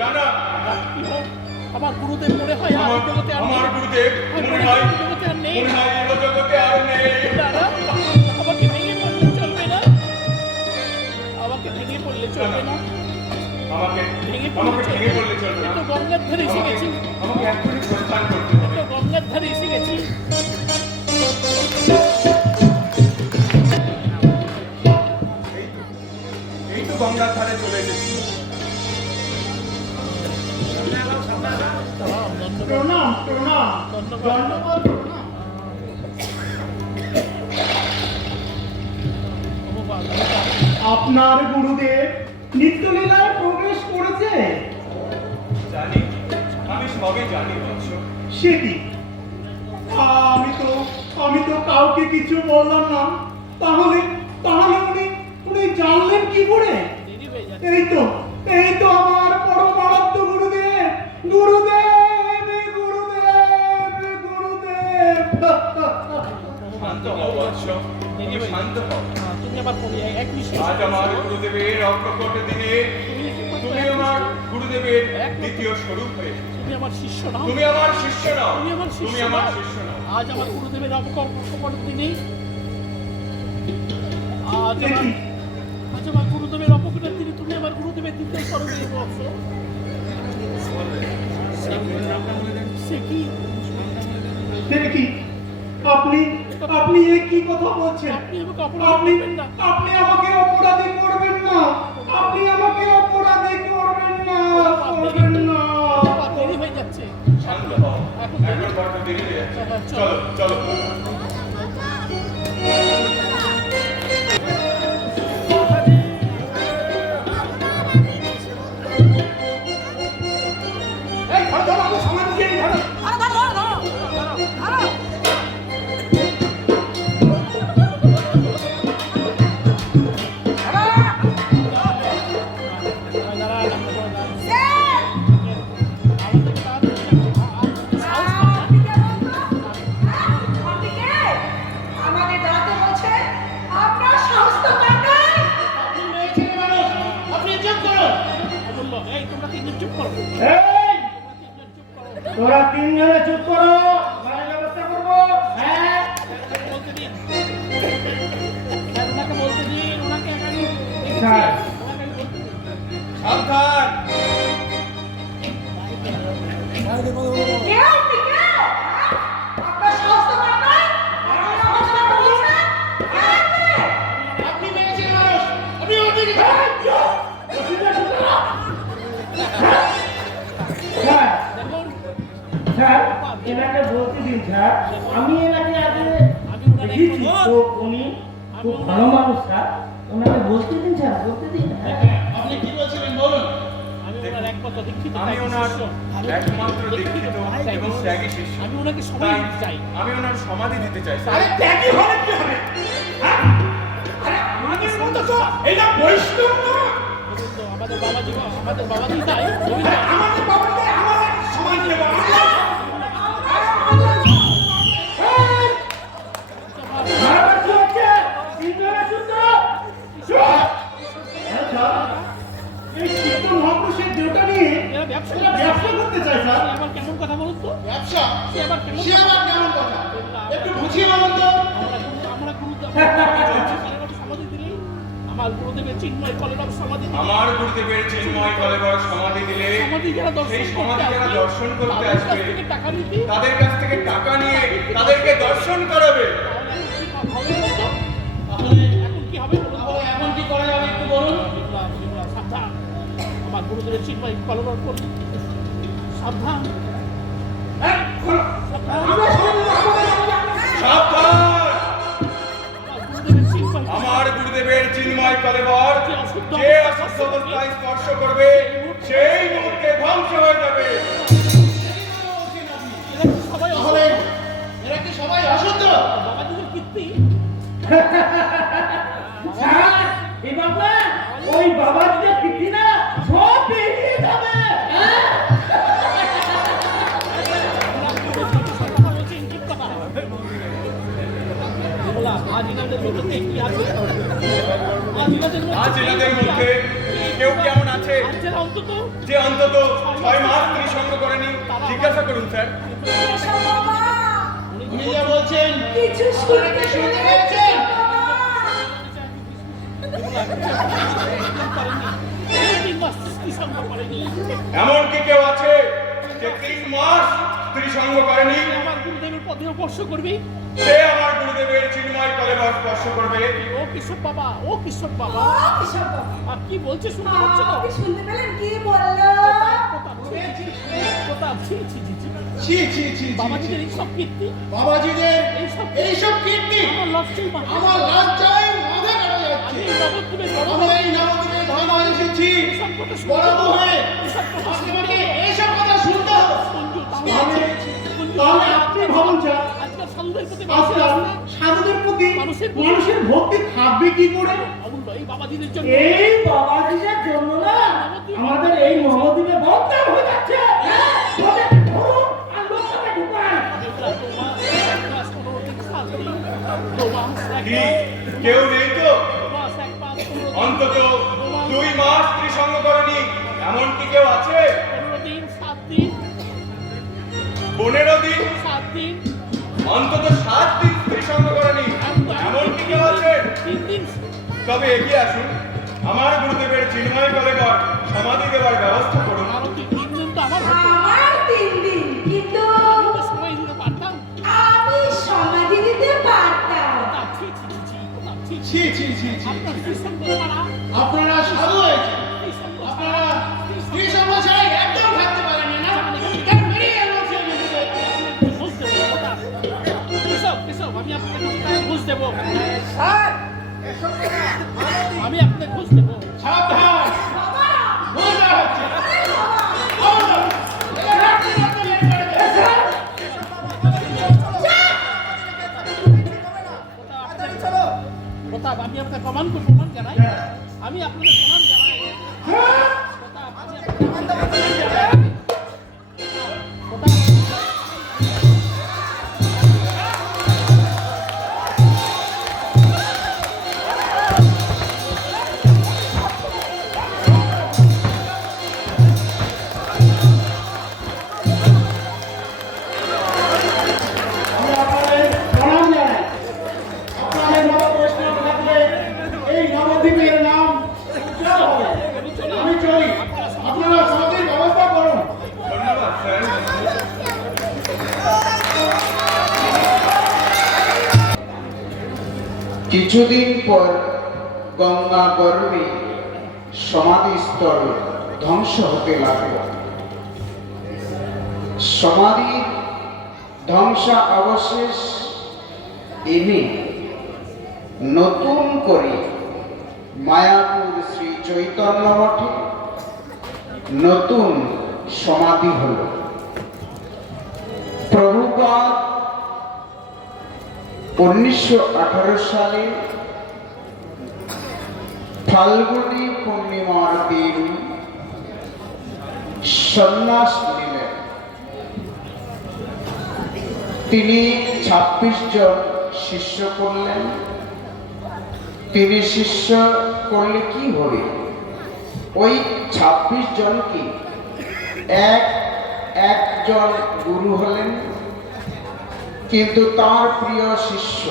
না না, রাত্রি হোক, আমার গুরুদেব মনে হয় আর এই জগতে আর নেই। আমার গুরুদেব মনে হয় এই জগতে আর নেই। এই জগতে আর নেই। দাদা, আমাকে ভেঙে পড়লে চলবে না, আমাকে ভেঙে পড়লে চলবে না, আমাকে ভেঙে ভেঙে পড়লে চলবে না। তো গঙ্গার ধারে এসে গেছি, আমাকে এখনই প্রস্থান করতে হবে। তো গঙ্গার ধারে এসে গেছি। এই তো গঙ্গার ধারে চলে এসেছি। প্রণাম, প্রণাম, দণ্ডবত প্রণাম। আপনার গুরুদেব নিত্যলীলায় প্রবেশ করেছে। জানি, আমি সবই জানি বৎস। সেটি আমি তো কাউকে কিছু বললাম না। তাহলে তাহলে উনি উনি জানলেন কি করে? দেরি হয়ে যাচ্ছে। এই তো আমার পরমারাধ্য গুরুদেব, গুরুদেব, গুরুদেব, গুরুদেব। শান্ত হও বৎস, তুমি শান্ত হও। তুমি আবার বলি এক বিষয় আজ আমার গুরুদেবের অগ্রকট দিনে তুমি আমার গুরুদেবের দ্বিতীয় স্বরূপ হয়েছে। তুমি আমার শিষ্য নাও, তুমি আমার শিষ্য নাও, তুমি আমার শিষ্য তুমি আমার নাও। শিষ্য নাও। আজ আমার গুরুদেবের অবকল্পন দিনে আজ আমার গুরুদেবের অপকটের দিনে তুমি আমার গুরুদেবের দ্বিতীয় স্বরূপে বৎস। সে কি কি আপনি আপনি এ কি কথা বলছেন? আপনি আমাকে অপরাধ আপনি করবেন না। আপনি আমাকে অপরাধী করবেন না, আপনি আমাকে অপরাধী করবেন না, করবেন না। বাবা, দেরি হয়ে যাচ্ছে। শান্ত হও, এখন বড্ড দেরি হয়ে যাচ্ছে। চলো চলো। এই ধরো ধরো, আমাকে সমাধি দিয়ে দিই, ধরো। আমাদের দাঁড়াতে বলছে আপনার সাহস তো কম নয়। আপনি চুপ করো। বললো এই তোমরা তিনজন চুপ করো। এই চুপ করো। তোরা তিনজনে চুপ করো, গাড়ির ব্যবস্থা করবো। হ্যাঁ বলতে দিন। ওনাকে বলতে দিন, ওনাকে একাই স্যার। ওনাকে বলতে দিন। সাবধান। কে আপনি কে? আপনার সাহস তো কম নয়। আমার অবস্থা বলছেন আপনি মেয়ে ছেলে মানুষ, আপনি ওদিকে স্যার দেখুন। স্যার এনাকে বলতে দিন স্যার, আমি এনাকে আগে আমি ওনার এক দেখেছি বন্ধু। তো উনি খুব ভালো মানুষ স্যার, ওনাকে বলতে দিন স্যার, বলতে দিন। আপনি কি বলছিলেন বলুন। আমি ওনার একমাত্র দীক্ষিত আমি ত্যাগী ওনার শিষ্য। একমাত্র দীক্ষিত এবং ত্যাগী শিষ্য। আমি ওনাকে সময় তাই দিতে চাই। আমি ওনার সমাধি দিতে চাই স্যার। আরে ত্যাগী হলে কি হবে? হ্যাঁ? আরে আমাদের মতো তো এটা বৈষ্ণব না। তো আমাদের বাবাজি তাই আমাদের বাবাকে আমাদের সমাজ দেব। এই কীর্তন মহাপুরুষের দেহটা নিয়ে এরা ব্যবসা ব্যবসা করতে চাই স্যার। আবার কেমন কথা বলুন তো। ব্যবসা সে আবার কেমন সে কথা? আবার কেমন কথা আমরা- একটু বুঝিয়ে বলুন তো। আমরা গুরুদেব সমাধি দিলেই আমার গুরুদেবের চিন্ময় কলেরাম সমাধি দিলেই আমার গুরুদেবের চিন্ময় কলেবর সমাধি দিলে সমাধি যারা সেই দর্শন সমাধি করতে যারা আসবে দর্শন করতে তাদের কাছ আসবে থেকে টাকা নিতে তাদের কাছ থেকে টাকা নিয়ে তাদেরকে দর্শন করাবে। তাহলে এখন কি হবে বলুন তো? এখন কি করা যাবে একটু বলুন। সাবধান, আমার গুরুদেবের চিন্ময় কলেরাম করুন। সাবধান। সাবধান। আমার গুরুদেবের চিন্ময় আমার গুরুদেবের চিন্ময় কলেবর যে অসুস্থ অবস্থায় স্পর্শ করবে সেই মুহূর্তে ধ্বংস হয়ে যাবে। এরা কি সবাই তাহলে এরা কি সবাই অশুদ্ধ? বাবাজিদের কীর্তি। স্যার এবার না ওই বাবার যে পিঠি না সব বেরিয়ে যাবে। হ্যাঁ? আজ এনাদের মধ্যে কি আছে? আজ এনাদের মধ্যে কেউ কেমন আছে আজকের অন্তত যে অন্তত 6 মাস ত্রিসঙ্গ করেনি? জিজ্ঞাসা করুন স্যার। এসব বাবা উনি যা বলছেন কিছু শুনতে শুনতে পেয়েছেন? এমন কি কেউ আছে যে 3 মাস ত্রিসঙ্গ করেনি? আমার গুরুদেবের পদে স্পর্শ করবি। সে আমার গুরুদেবের চিন্ময় কলেবর স্পর্শ করবে। ও কিশোর বাবা, ও কিশোর বাবা। এসব বাবা আর কি বলছে শুনতে পাচ্ছ তো? আপনি শুনতে পেলেন কি বললো? প্রতাপ, প্রতাপ, ছি, ছি, ছি, ছি। ছি ছি ছি বাবাজিদের এই সব কীর্তি, বাবাজিদের এইসব এইসব কীর্তি আমার লক্ষ্মী মা। আমার লজ্জায় মাথা কাটা আমি যাচ্ছে। এই নবদ্বীপের বড় আমি এই নবদ্বীপের ধামা এসেছি এইসব কথা শুনতে বড় হবে। হয়ে এইসব কথা আজকে শুনতে আমাকে হবে। এইসব কথা শুনতে হবে। সঞ্জু, তাহলে আপনি ভাবুন স্যার, আজকাল সাধুদের প্রতি আজকাল সাধুদের প্রতি মানুষের ভক্তি থাকবে কি করে? অমূল্য এই বাবাজিদের জন্য এই বাবাজিদের জন্য না আমাদের এই নবদ্বীপে বদনাম হয়ে যাচ্ছে। হ্যাঁ? ওদের ধরুন আর লোকটাকে ঢুকান। তোমার 15 দিন সাল কি কেউ নেই তো? অন্তত 2 মাস ত্রিসঙ্গ করনি এমন কি কেউ আছে? 15 দিন? অন্তত 7 দিন ত্রিসঙ্গ করনি এমন কি কেউ আছে? তবে এগিয়ে আসুন, আমার গুরুদেবের চিন্ময় কলেবর সমাধি দেওয়ার ব্যবস্থা করুন। আমার 3 দিন, কিন্তু আমি সমাধি দিতে পারতাম। ছি ছি ছি ছি, আপনারা সাধু হয়েছে, আপনারা স্ত্রী সমাজ ছাড়া একদম থাকতে পারেন না। কেন বেরিয়ে গেল সে নিজে? আমি আপনাকে ঘুষ দেবো। সাবধান, বাবা, মজা হচ্ছে। প্রতাপ, আমি আপনাকে প্রমাণ জানাই। আমি আপনাকে প্রমাণ জানাই। প্রতাপ, আমি আপনাকে প্রমাণ জানাই। প্রতাপ, আমি আপনাদের প্রণাম জানাই। আপনাদের মতো বৈষ্ণব থাকলে এই নবদ্বীপের নাম উজ্জ্বল হবে। আমি চলি, আপনারা সমাধির ব্যবস্থা করুন। ধন্যবাদ স্যার। কিছুদিন পর গঙ্গা গর্ভে সমাধিস্থল ধ্বংস হতে লাগল। সমাধির ধ্বংসাবশেষ এনে নতুন করে মায়াপুর শ্রী চৈতন্য মঠে নতুন সমাধি হল। প্রভুপাদ 1918 সালে ফাল্গুনী পূর্ণিমার দিন সন্ন্যাস নিলেন। তিনি 26 জন শিষ্য করলেন। তিনি শিষ্য করলে কি হবে? ওই 26 জনকে একজন গুরু হলেন। কিন্তু তার প্রিয় শিষ্য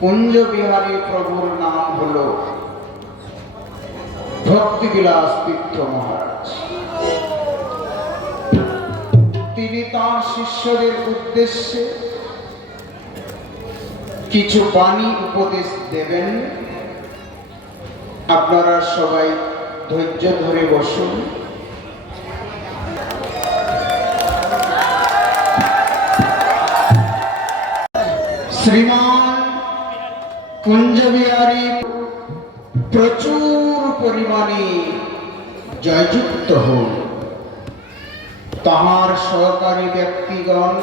কুঞ্জবিহারী প্রভুর নাম হল ভক্তিবিলাস তীর্থ মহারাজ। তিনি তার শিষ্যদের উদ্দেশ্যে কিছু বাণী উপদেশ দেবেন। আপনারা সবাই ধৈর্য ধরে বসুন। শ্রীমান কুঞ্জবিহারী প্রচুর পরিমাণে জয়যুক্ত হন। তাহার সহকারী ব্যক্তিগণ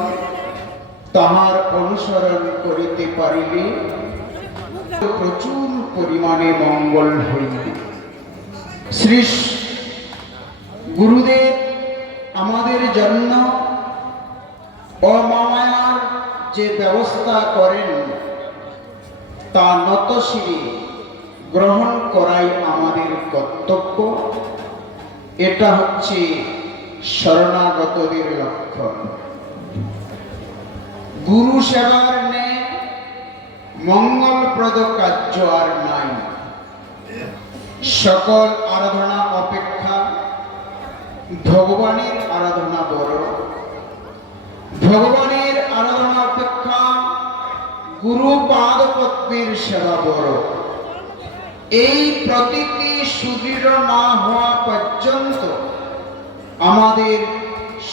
তাহার অনুসরণ করিতে পারিলে প্রচুর পরিমাণে মঙ্গল হইবে। শ্রী গুরুদেব আমাদের জন্য অমায়ার যে ব্যবস্থা করেন তা নতশিরে গ্রহণ করাই আমাদের কর্তব্য। এটা হচ্ছে শরণাগতদের লক্ষণ। গুরু সেবার ন্যায় মঙ্গলপ্রদ কার্য আর নাই। সকল আরাধনা অপেক্ষা ভগবানের আরাধনা বড়। ভগবানের আরাধনা অপেক্ষা গুরু পাদপদ্মের সেবা বড়। এই প্রতীতি সুদৃঢ় না হওয়া পর্যন্ত আমাদের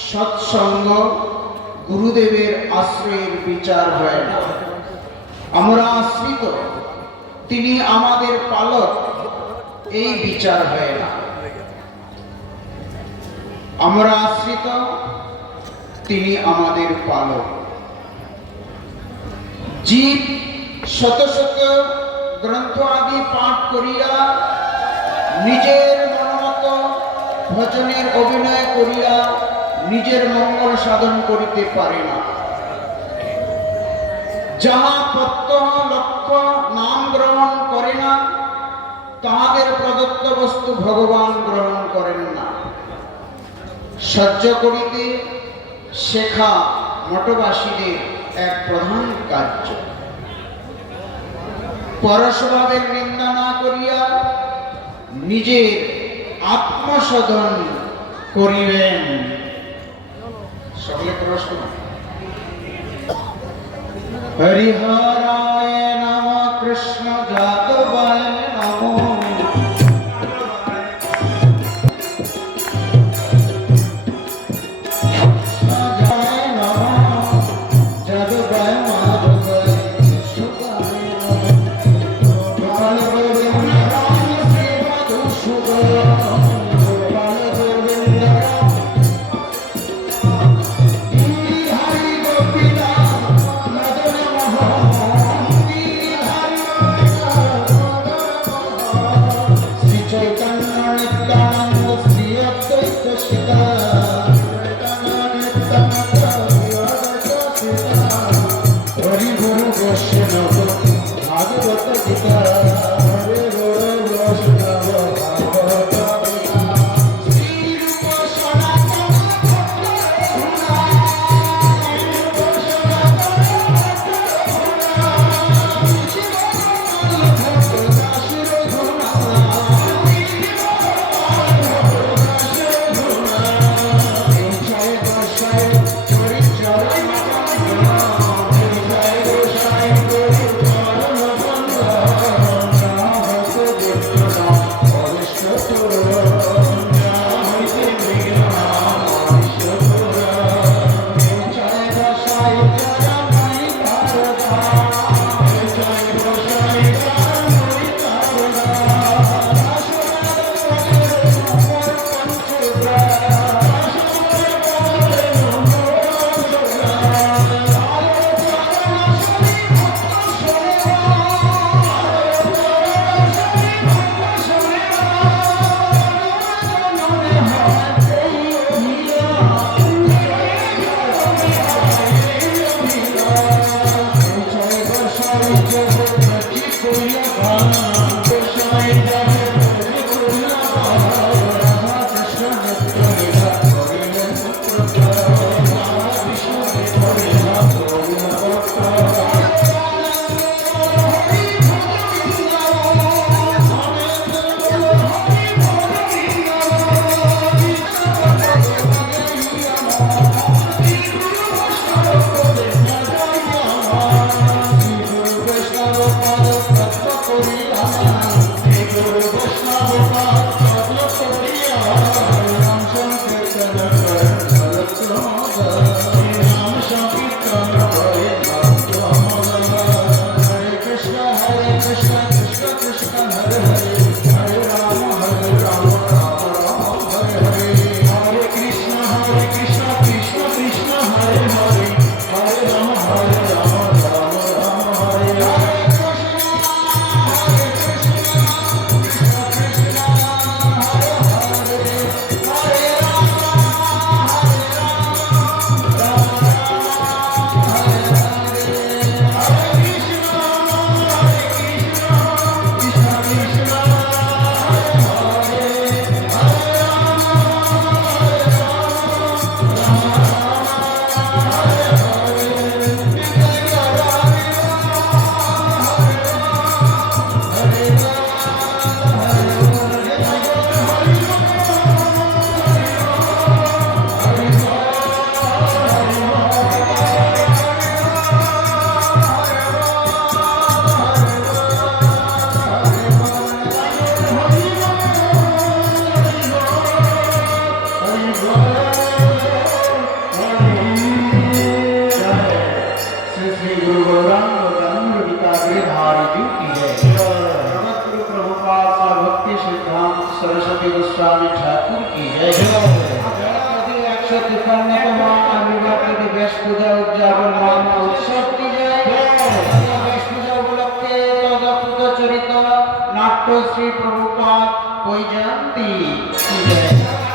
সৎসঙ্গ গুরুদেবের আশ্রয়ের বিচার হয় না। আমরা আশ্রিত, তিনি আমাদের পালক, এই বিচার হয় না। আমরা আশ্রিত, তিনি আমাদের পালক। জীব শত শত গ্রন্থ আদি পাঠ করিয়া নিজের মনোমত ভজনের অভিনয় করিয়া নিজের মঙ্গল সাধন করিতে পারে না। যাহা প্রত্যহ লক্ষ্য নাম গ্রহণ করে না, তাহাদের প্রদত্ত বস্তু ভগবান গ্রহণ করেন না। সহ্য করিতে শেখা মঠবাসীদের এক প্রধান কার্য। পরস্বভাবের নিন্দা না করিয়া নিজের আত্মশোধন করিবেন। সকলে প্রশ্ন। হরিহরায় নম, কৃষ্ণ যাদবায় নম। सरस्वती गोस्वामी ठाकुर की जय। 153 आविर्भाव बेश पूजा उद्यापन महा उत्सव की जय। बेश पूजा उपलक्षे तदपुत चरित नाट्य श्री प्रभुपाद वैजयंती की जय।